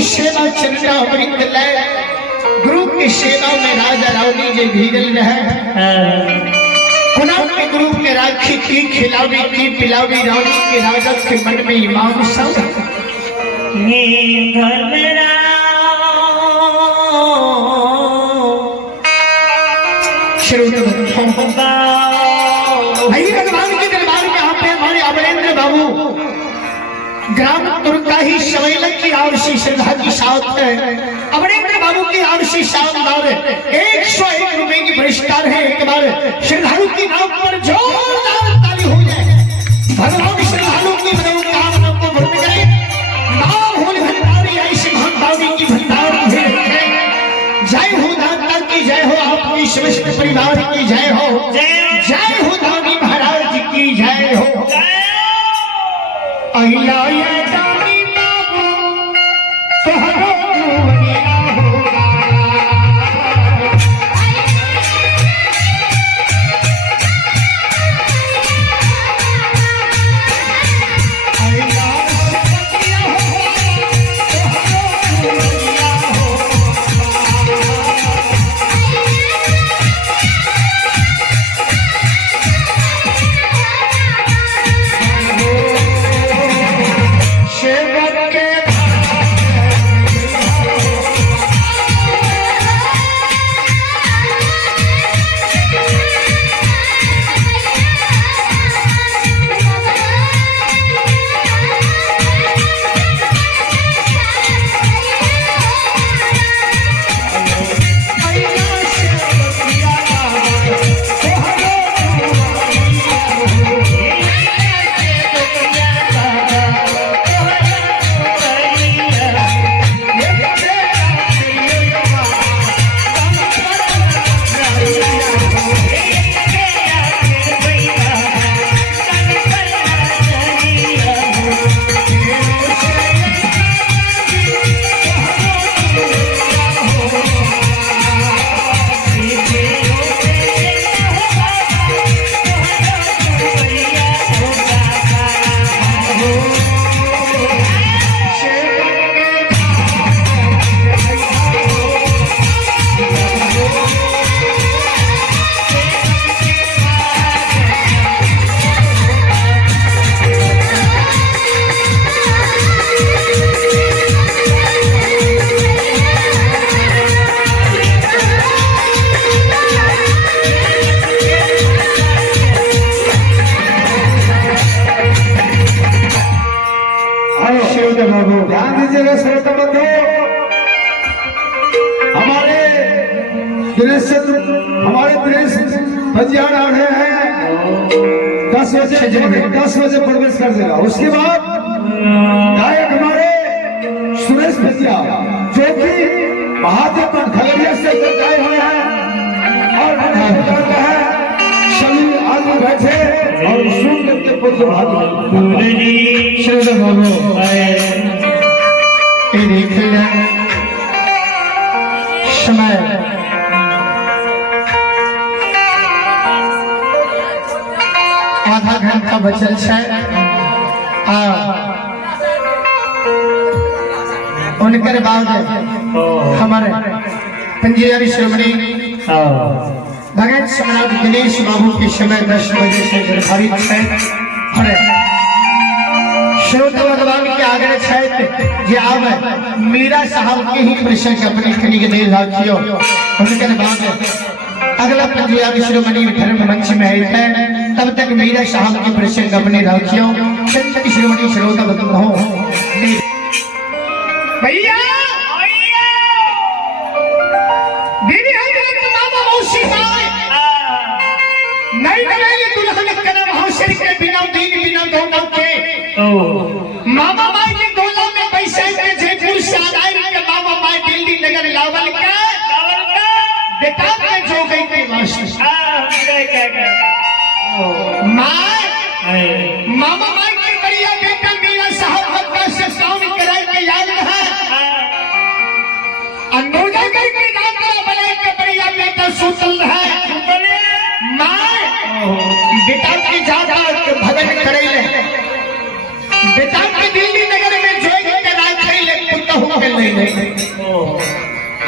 सेवा चलना अमृत लय, गुरु की सेवा में राजा रावली जे भीगल रहे। गुलाब के गुरु के राखी की खिलावी की पिलावी, रावली के राजा के मन में ईमान सब घर में भाई भगवान के दरबार में यहाँ पे हमारे अमरेंद्र बाबू ग्राम तुर्का ही सवेला की आवश्यक श्रद्धा की साथ है। अमरेंद्र बाबू की आवश्यक शानदार 101 रुपए की पुरस्कार है। एक बार श्रद्धालु की नाम पर जोरदार ताली हो जाए। भगवान श्रद्धालु की मनोकामना को पूर्ण करे। नाम होली भंडारी ऐसे भंडारी की भंडार है। जय हो दाता की जय हो, आपकी समस्त परिवार की जय हो, जय हो दानी महाराज की जय हो। अहिला ये दानी बाबू तोहरो दुनिया होगा। अहिला सतिया होगा, तोहरो दुनिया ध्यान दीजिएगा श्रोता बंधु। हमारे दृश्य बजियान आ रहे हैं। 10 बजे प्रवेश कर देगा। उसके बाद गायक हमारे सुरेश भजिया जो कि महादेव खगड़िया से आए हुए हैं और सभी आदमी बैठे और सुन करके पूर्ण भाग श्रोता बाबू देखिए समय आधा घंटा बचल है। उनके बाद हमारे पंजीयरी श्रोमणी भगत सम्राट दिनेश बाबू के समय 10 बजे से निर्धारित है। श्रोता भगवान के आगे छत जे आवे मीरा साहब के ही प्रसंग अपने खनी के देर राखियो। उनके बाद अगला पंजीयरी श्रोमणी धर्म मंच में है। तब तक मीरा साहब के प्रसंग अपने राखियो। संत श्रोमणी श्रोता भगवान भैया दीदी मामा मौसी नहीं मिलेगी दुल्हन कदम हौसर के बिना दीन बिना दोनों के मामा माई के गोला में पैसे के जयपुर से आए के मामा माई दिल्ली नगर लावल का बेटा के जो गई के वास्ते मामा माई के बढ़िया बेटा मीरा साहब मक्का से साउंड कराए के याद है।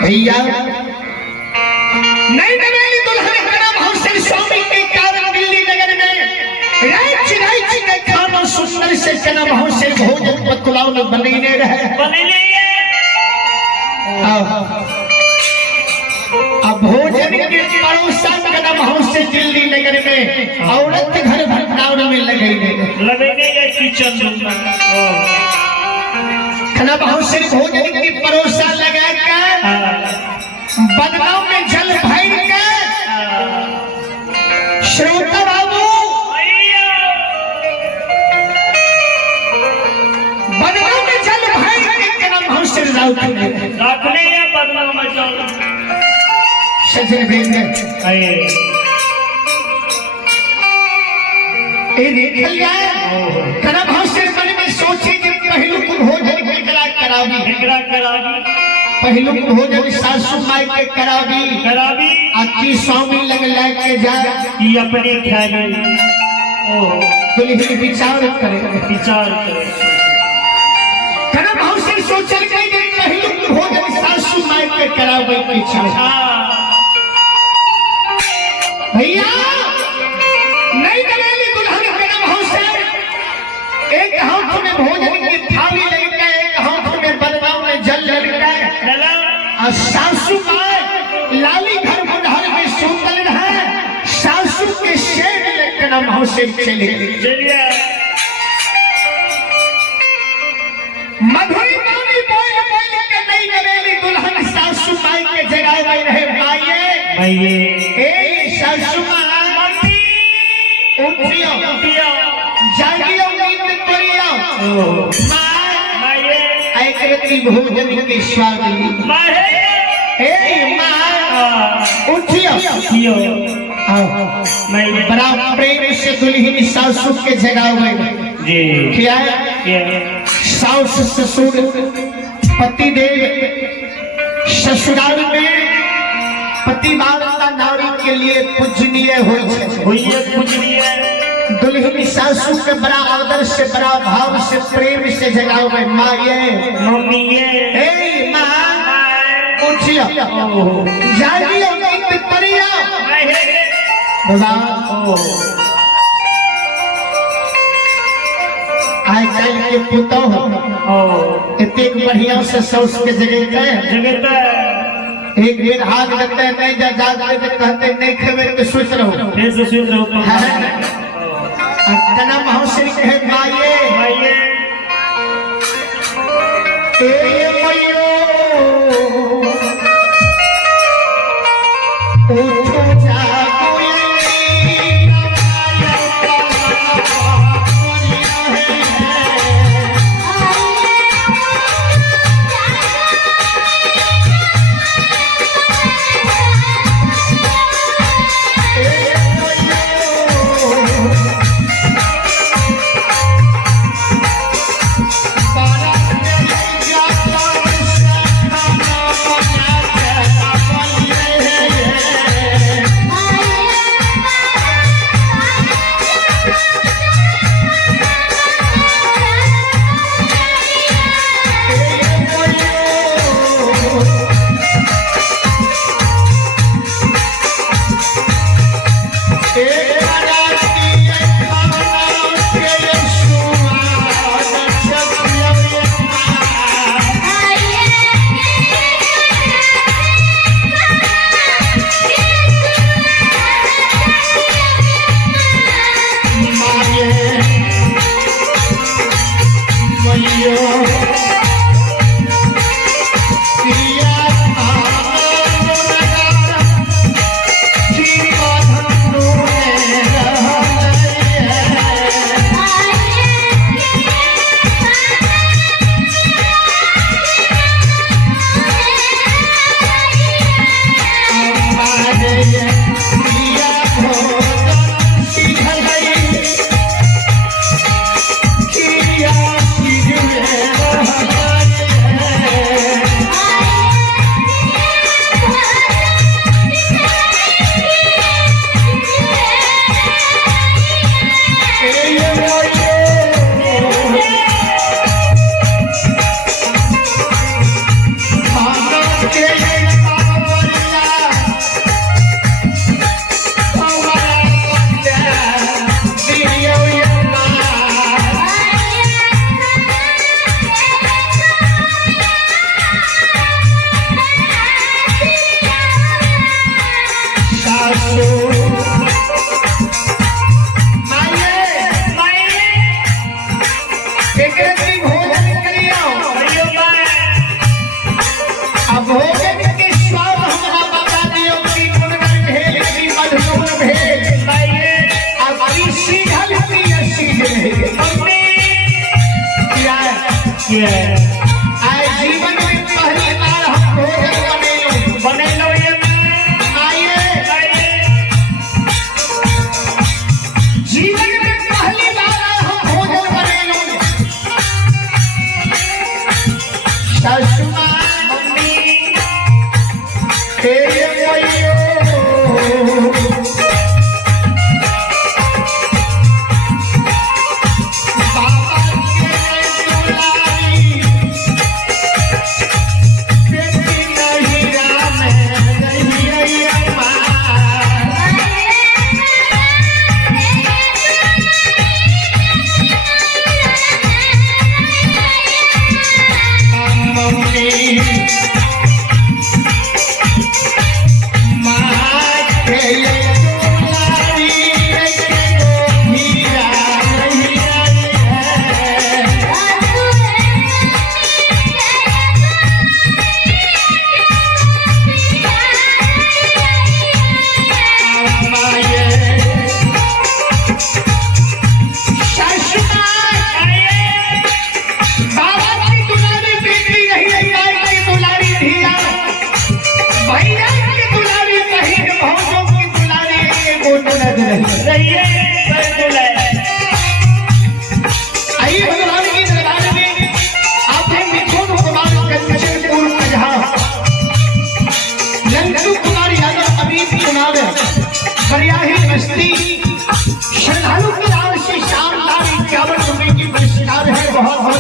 भैया नई नवेली दुल्हन करा भौसर स्वामी के कारण दिल्ली नगर में राइच के खाना सुंदर से कना भौसर भोजन पतुलाव न बनेने रहे अब भोजन के परोसा कना भौसर दिल्ली नगर में औरत घर भंडार में लगेंगे या किचन कना भौसर भोजन की परोसा लगा कर बदनाम में जल भर के श्रोता बाबू बदनाम में जल भर के कना भौसर रखने या बदनाम में चल सजन भेंगे ए देख लिया कना भौसर मन में सोचे कि पहलू को भोजन केकरा करावी पहलू को भोजन सासू माई के करावी अक्की स्वामी लग के जाए कि अपने ख्याल दुल्हन विचार करे कना भौसर सोचल के कि पहलू को भोजन सासू माई के करावे के इच्छा भैया नहीं नवेली दुल्हन कना भौसर एक हाथ में भोजन की थाली लेके एक हाथ में बदनाम में जल लेके और सासू माँ लाली घर बुढ़ार में सुतल रहे सासू के शेर लेकर कना भौसर चले मधुरी बानी बोल के नहीं नवेली दुल्हन सासू माई के जगह में रहे माये ए सासू माँ उठियो जागियो नींद करियो माये आई करती भोजन के स्वाद ली ए माँ उठियो बड़ा प्रेम से दुल्हन सासू के जगह में क्या सास ससुर पतिदेव ससुराल में पतिवार्ता नारी के लिए पूजनीय दुल्हन सासू के बड़ा आदर से बड़ा भाव से प्रेम से जगाओ में माये ए माँ उठियो जागियो नींद करियो आज कल के पुतौ इतने बढ़िया से सौस के जगह एक बेर हाथ लगता है नहीं जागते तो कहते नहीं खेवे तो सोच रहो कना भौसर कहे माये ए मैयो उठो जागो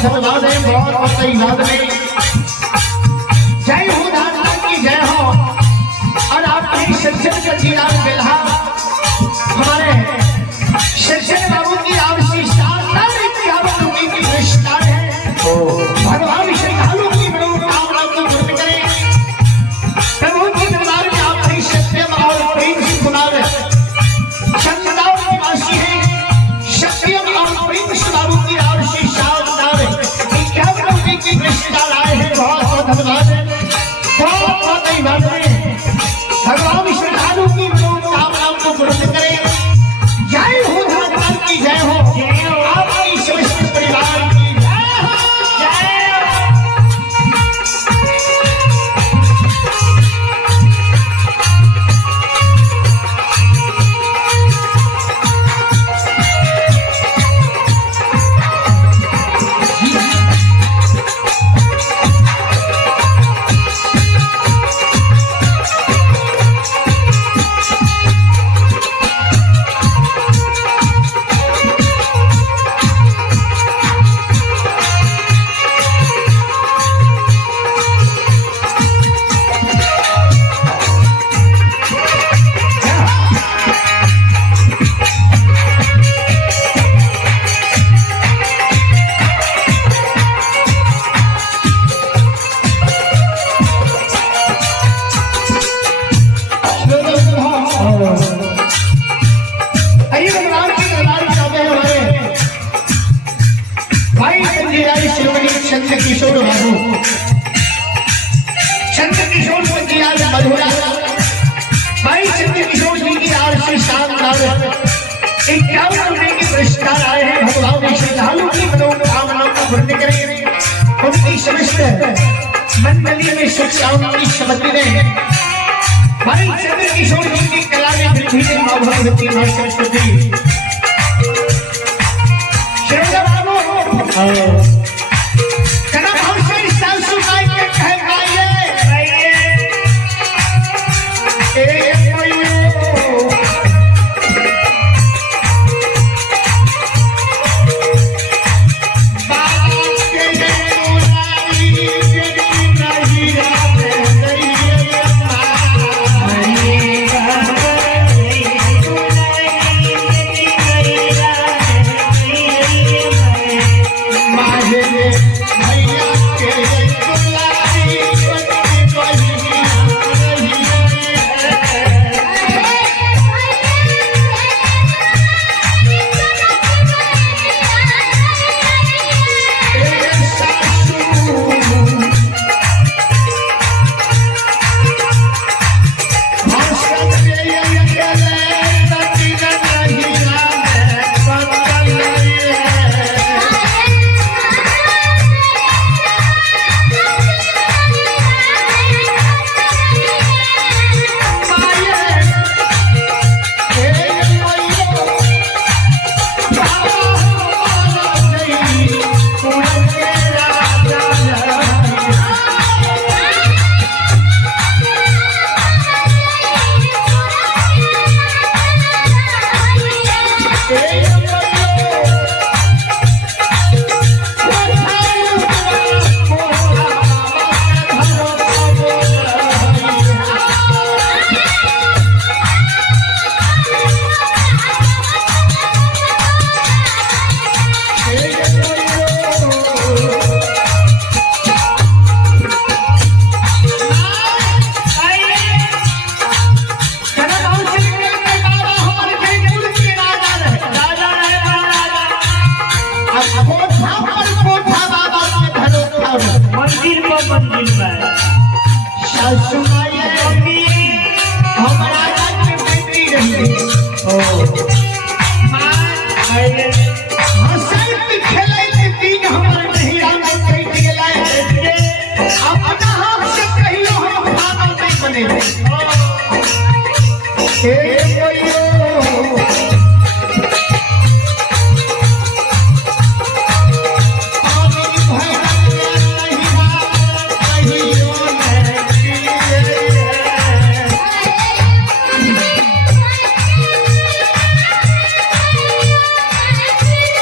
धन्यवाद है, बहुत बहुत धन्यवाद है। जय हो दादा की जय हो। और आपके शिक्षक सचिदार बेल्हा हमारे शिक्षक बाबू की आपसी शानदार की विशेषता है। भगवान श्रद्धालु की मनोकामना को पूर्ण करे। प्रभु की दरबार में आपसे सत्यम और प्रेम से कुमार चंद्रदाव निवासी है। सत्यम और प्रेम से बाबू की आपसी शानदार इक्यावन की विशेषता आए हैं। बहुत बहुत धन्यवाद है, बहुत बहुत धन्यवाद है। भगवान श्रद्धालु की मनोकामना को पूर्ण करे। जय हो भगवान की जय हो। आपकी समस्त परिवार की चंद्रकिशोर बाबू, चंद्रकिशोर जी आज मधुरा भाई चंद्रकिशोर जी की आरसी शानदार 51 रुपए के पुरस्कार आए हैं। भगवान श्रद्धालु की मनोकामना को पूर्ण करें। उनकी समस्त मंडली में सुख शांति समृद्धि में भाई चंद्रकिशोर जी की कला में वृद्धि से भगवती मां सरस्वती श्री बाबू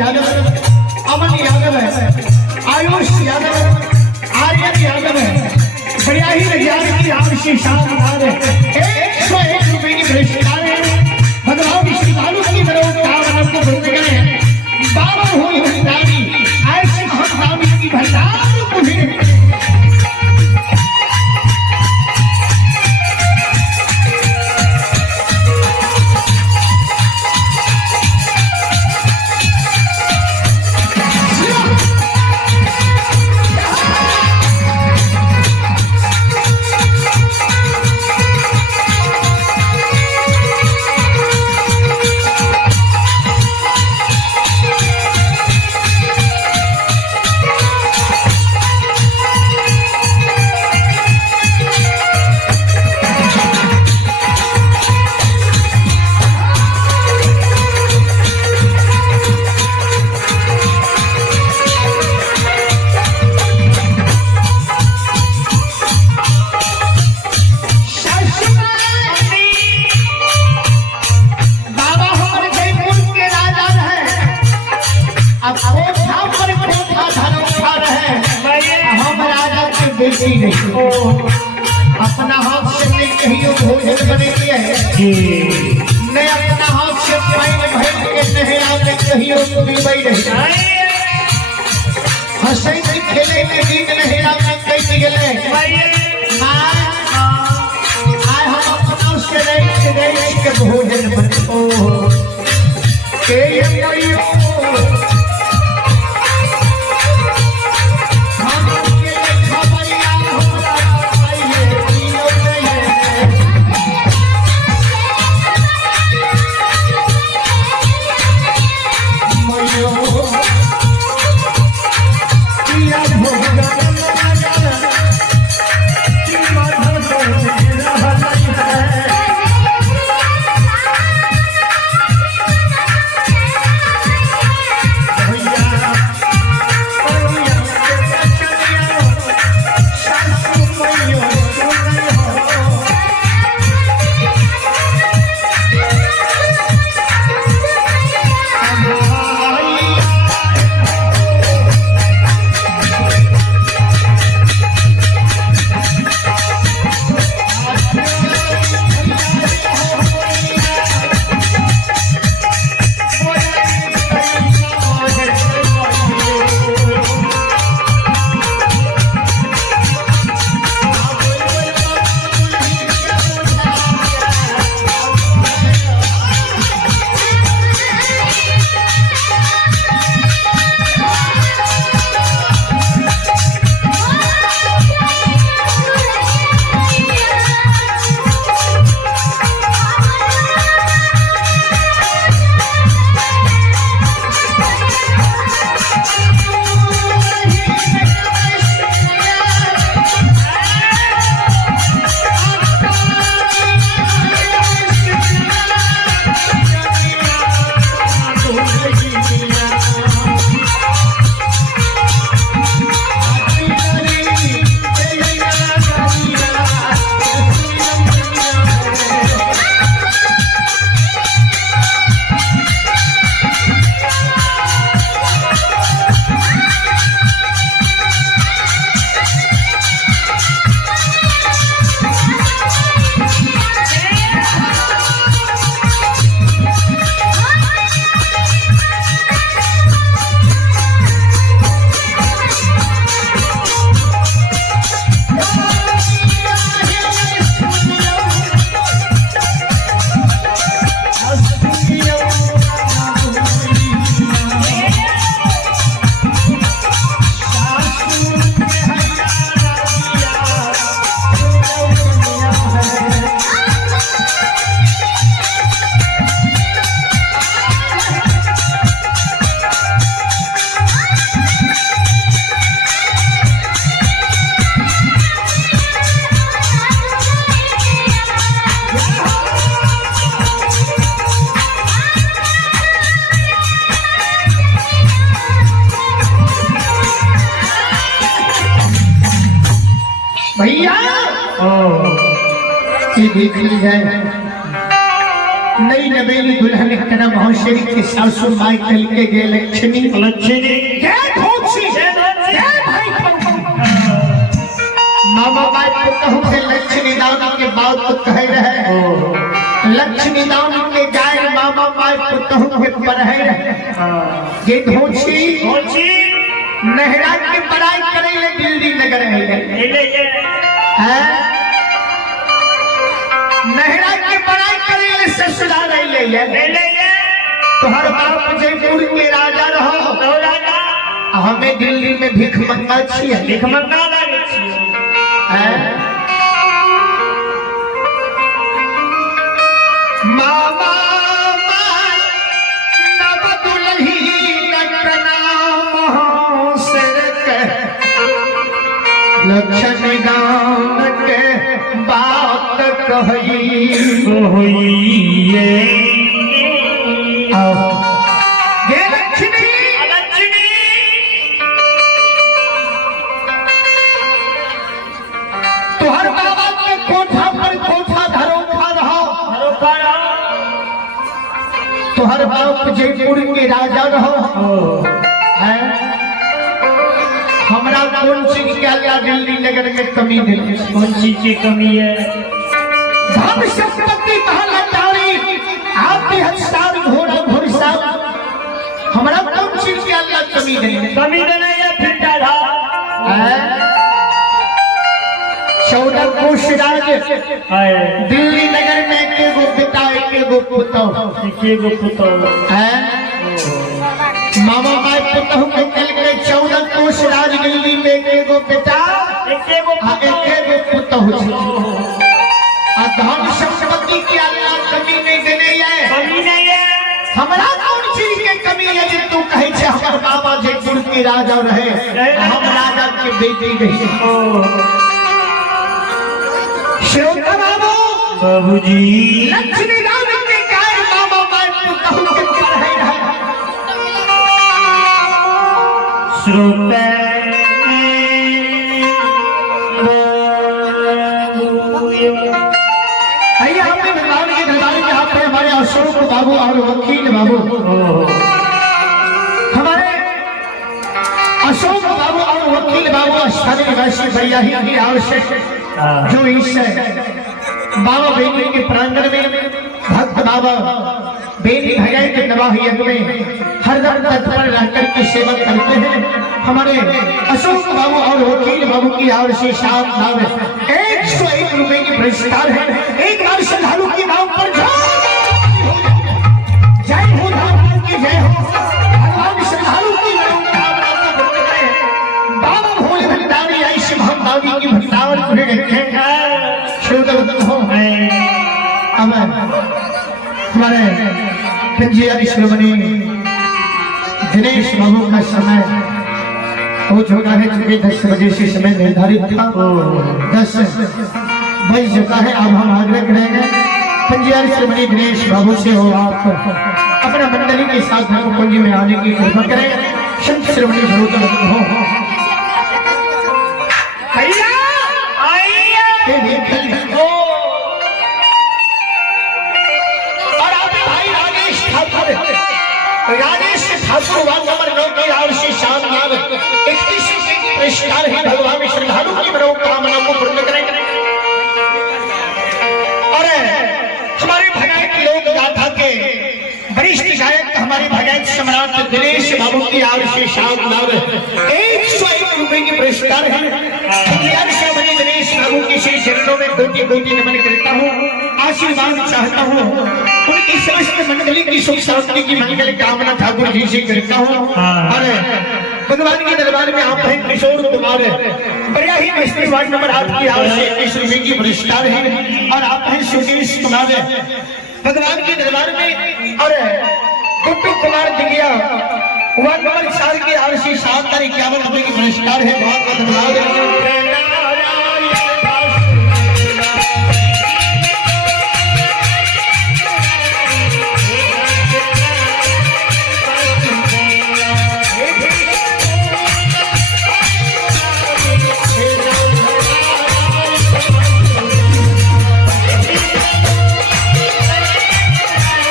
यादव, अमन यादव है, आयुष यादव, आर्यन यादव है, बढ़िया ही रजान की आवश्यक शानदार है। 101 रुपए की पुरस्कार है। भगवान श्रीकालू की तरफ कावड़ को बोलते गए बाबा हुई हुई दानी ऐसे हम दानी की भंडार मुझे अपना हाथ से कहीं भोजन बनेगी है मैं अपना हाथ से पानी भर के नहरा में कहीं डूबई रही हंसे खेले के गीत नहरा में कैसे गए आय हम अपना से रही के भोजन बने के भैया ये देख ली जाए नई नवेली दुल्हन कना महोशरी के सासू माई कल के गे लक्ष्मी लक्ष्मी मामा माई पुतहु के लक्ष्मी दान के बात तो कह रहे लक्ष्मी दान के जाए मामा माई पुतहु के पढ़े रहे ये धोची नहरा के पढ़ाई करे ले दिल्ली नगर है नहरा के पढ़ाई करे ले ससुराल ले तोहर बाप जयपुर के राजा रहो हमें दिल्ली में भीख मंगा छिए भिख मंगा लागे छिए मामा नव दुल्ही लक्ष्मी गान के बात कही ये लक्ष्मी तुहर बाबा के कोठा पर कोठा धरोखा रहो तुहर बाप जयपुर के राजा रहो हमरा कौन चीज के अल्लाह दिल्ली नगर में कमी दे कौन चीज की कमी है धन संपत्ति महल अटारी आपके हस्तार घोड़ा घोड़सार हमरा कौन चीज के अल्लाह कमी दे कमी देना या फिर डाढ़ा 14 कोष राज दिल्ली नगर में के गो पिता के गो पुतो है मामा माई पुतहु के कल के 14 कोष राज दिल्ली में के गो पिता के गो पुतहु आ धन संपत्ति की अल्लाह कमी नहीं देने है हमरा कौन चीज के कमी है जे तू कहे छे हमर बाबा जयपुर के राजा रहे हम राजा के बेटी रही श्रोता बाबूजी लक्ष्मी राम के काय मामा माई पुतहु के पढ़े रहे श्रोता आइए हमने भगवान के दरबार में यहाँ पे हमारे अशोक बाबू और वकील बाबू हमारे अशोक बाबू और वकील बाबू स्थानीय निवासी बरियाही की आवश्यक जो इस बाबा बेटी के प्रांगण में भक्त बाबा बेटी भगाई के नवाह यज्ञ में हरदम तत्पर रहकर की सेवा करते हैं हमारे अशोक बाबू और वकील बाबू की आवश्यक साथ नाम 101 रुपए की पुरस्कार है एक बार श्रद्धालु के नाम पर जय हो भगवान की जय हो भगवान श्रद्धालु की मनोकामना को पूर्ण करें बाबा भोले भंडारी ऐसे हम दादी की भंडार को रखें श्रोता हो अब हमारे पंजीयरी श्रोमणी दिनेश बाबू का समय हो चुका है चूंकि 10 बजे से समय निर्धारित था 10 बज चुका है अब हम आग्रह करेंगे पंजीयरी श्रोमणी दिनेश बाबू से हो आप अपना मंडली के साथ धर्म कुंज में आने की कृपा करें संत श्रोमणी जरूर हो राजेश ठाकुर वार्ड नंबर 9 की आवश्यक शानदार 31 पुरस्कार है भगवान श्रद्धालु की मनोकामना को पूर्ण करें और हमारे भगायक लोक गाथा के वरिष्ठ गायक हमारे भगायक सम्राट दिनेश बाबू की आवश्यक शानदार 101 रुपए की पुरस्कार है दिनेश बाबू के श्री चरणों में कोटि कोटि नमन करता हूँ आशीर्वाद चाहता हूँ उनकी समस्त मंडली की सुख शांति की मंगल कामना ठाकुर जी से करता हूँ और भगवान के दरबार में आप हैं किशोर कुमार बढ़िया ही बस्ती वार्ड नंबर 8 की आवश्यक 21 रुपए की पुरस्कार है और आप हैं सुकेश कुमार भगवान के दरबार में और गुड्डू कुमार दिगिया वार्ड नंबर 4 की आवश्यक 751 रुपए की पुरस्कार है बहुत बहुत धन्यवाद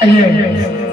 आइए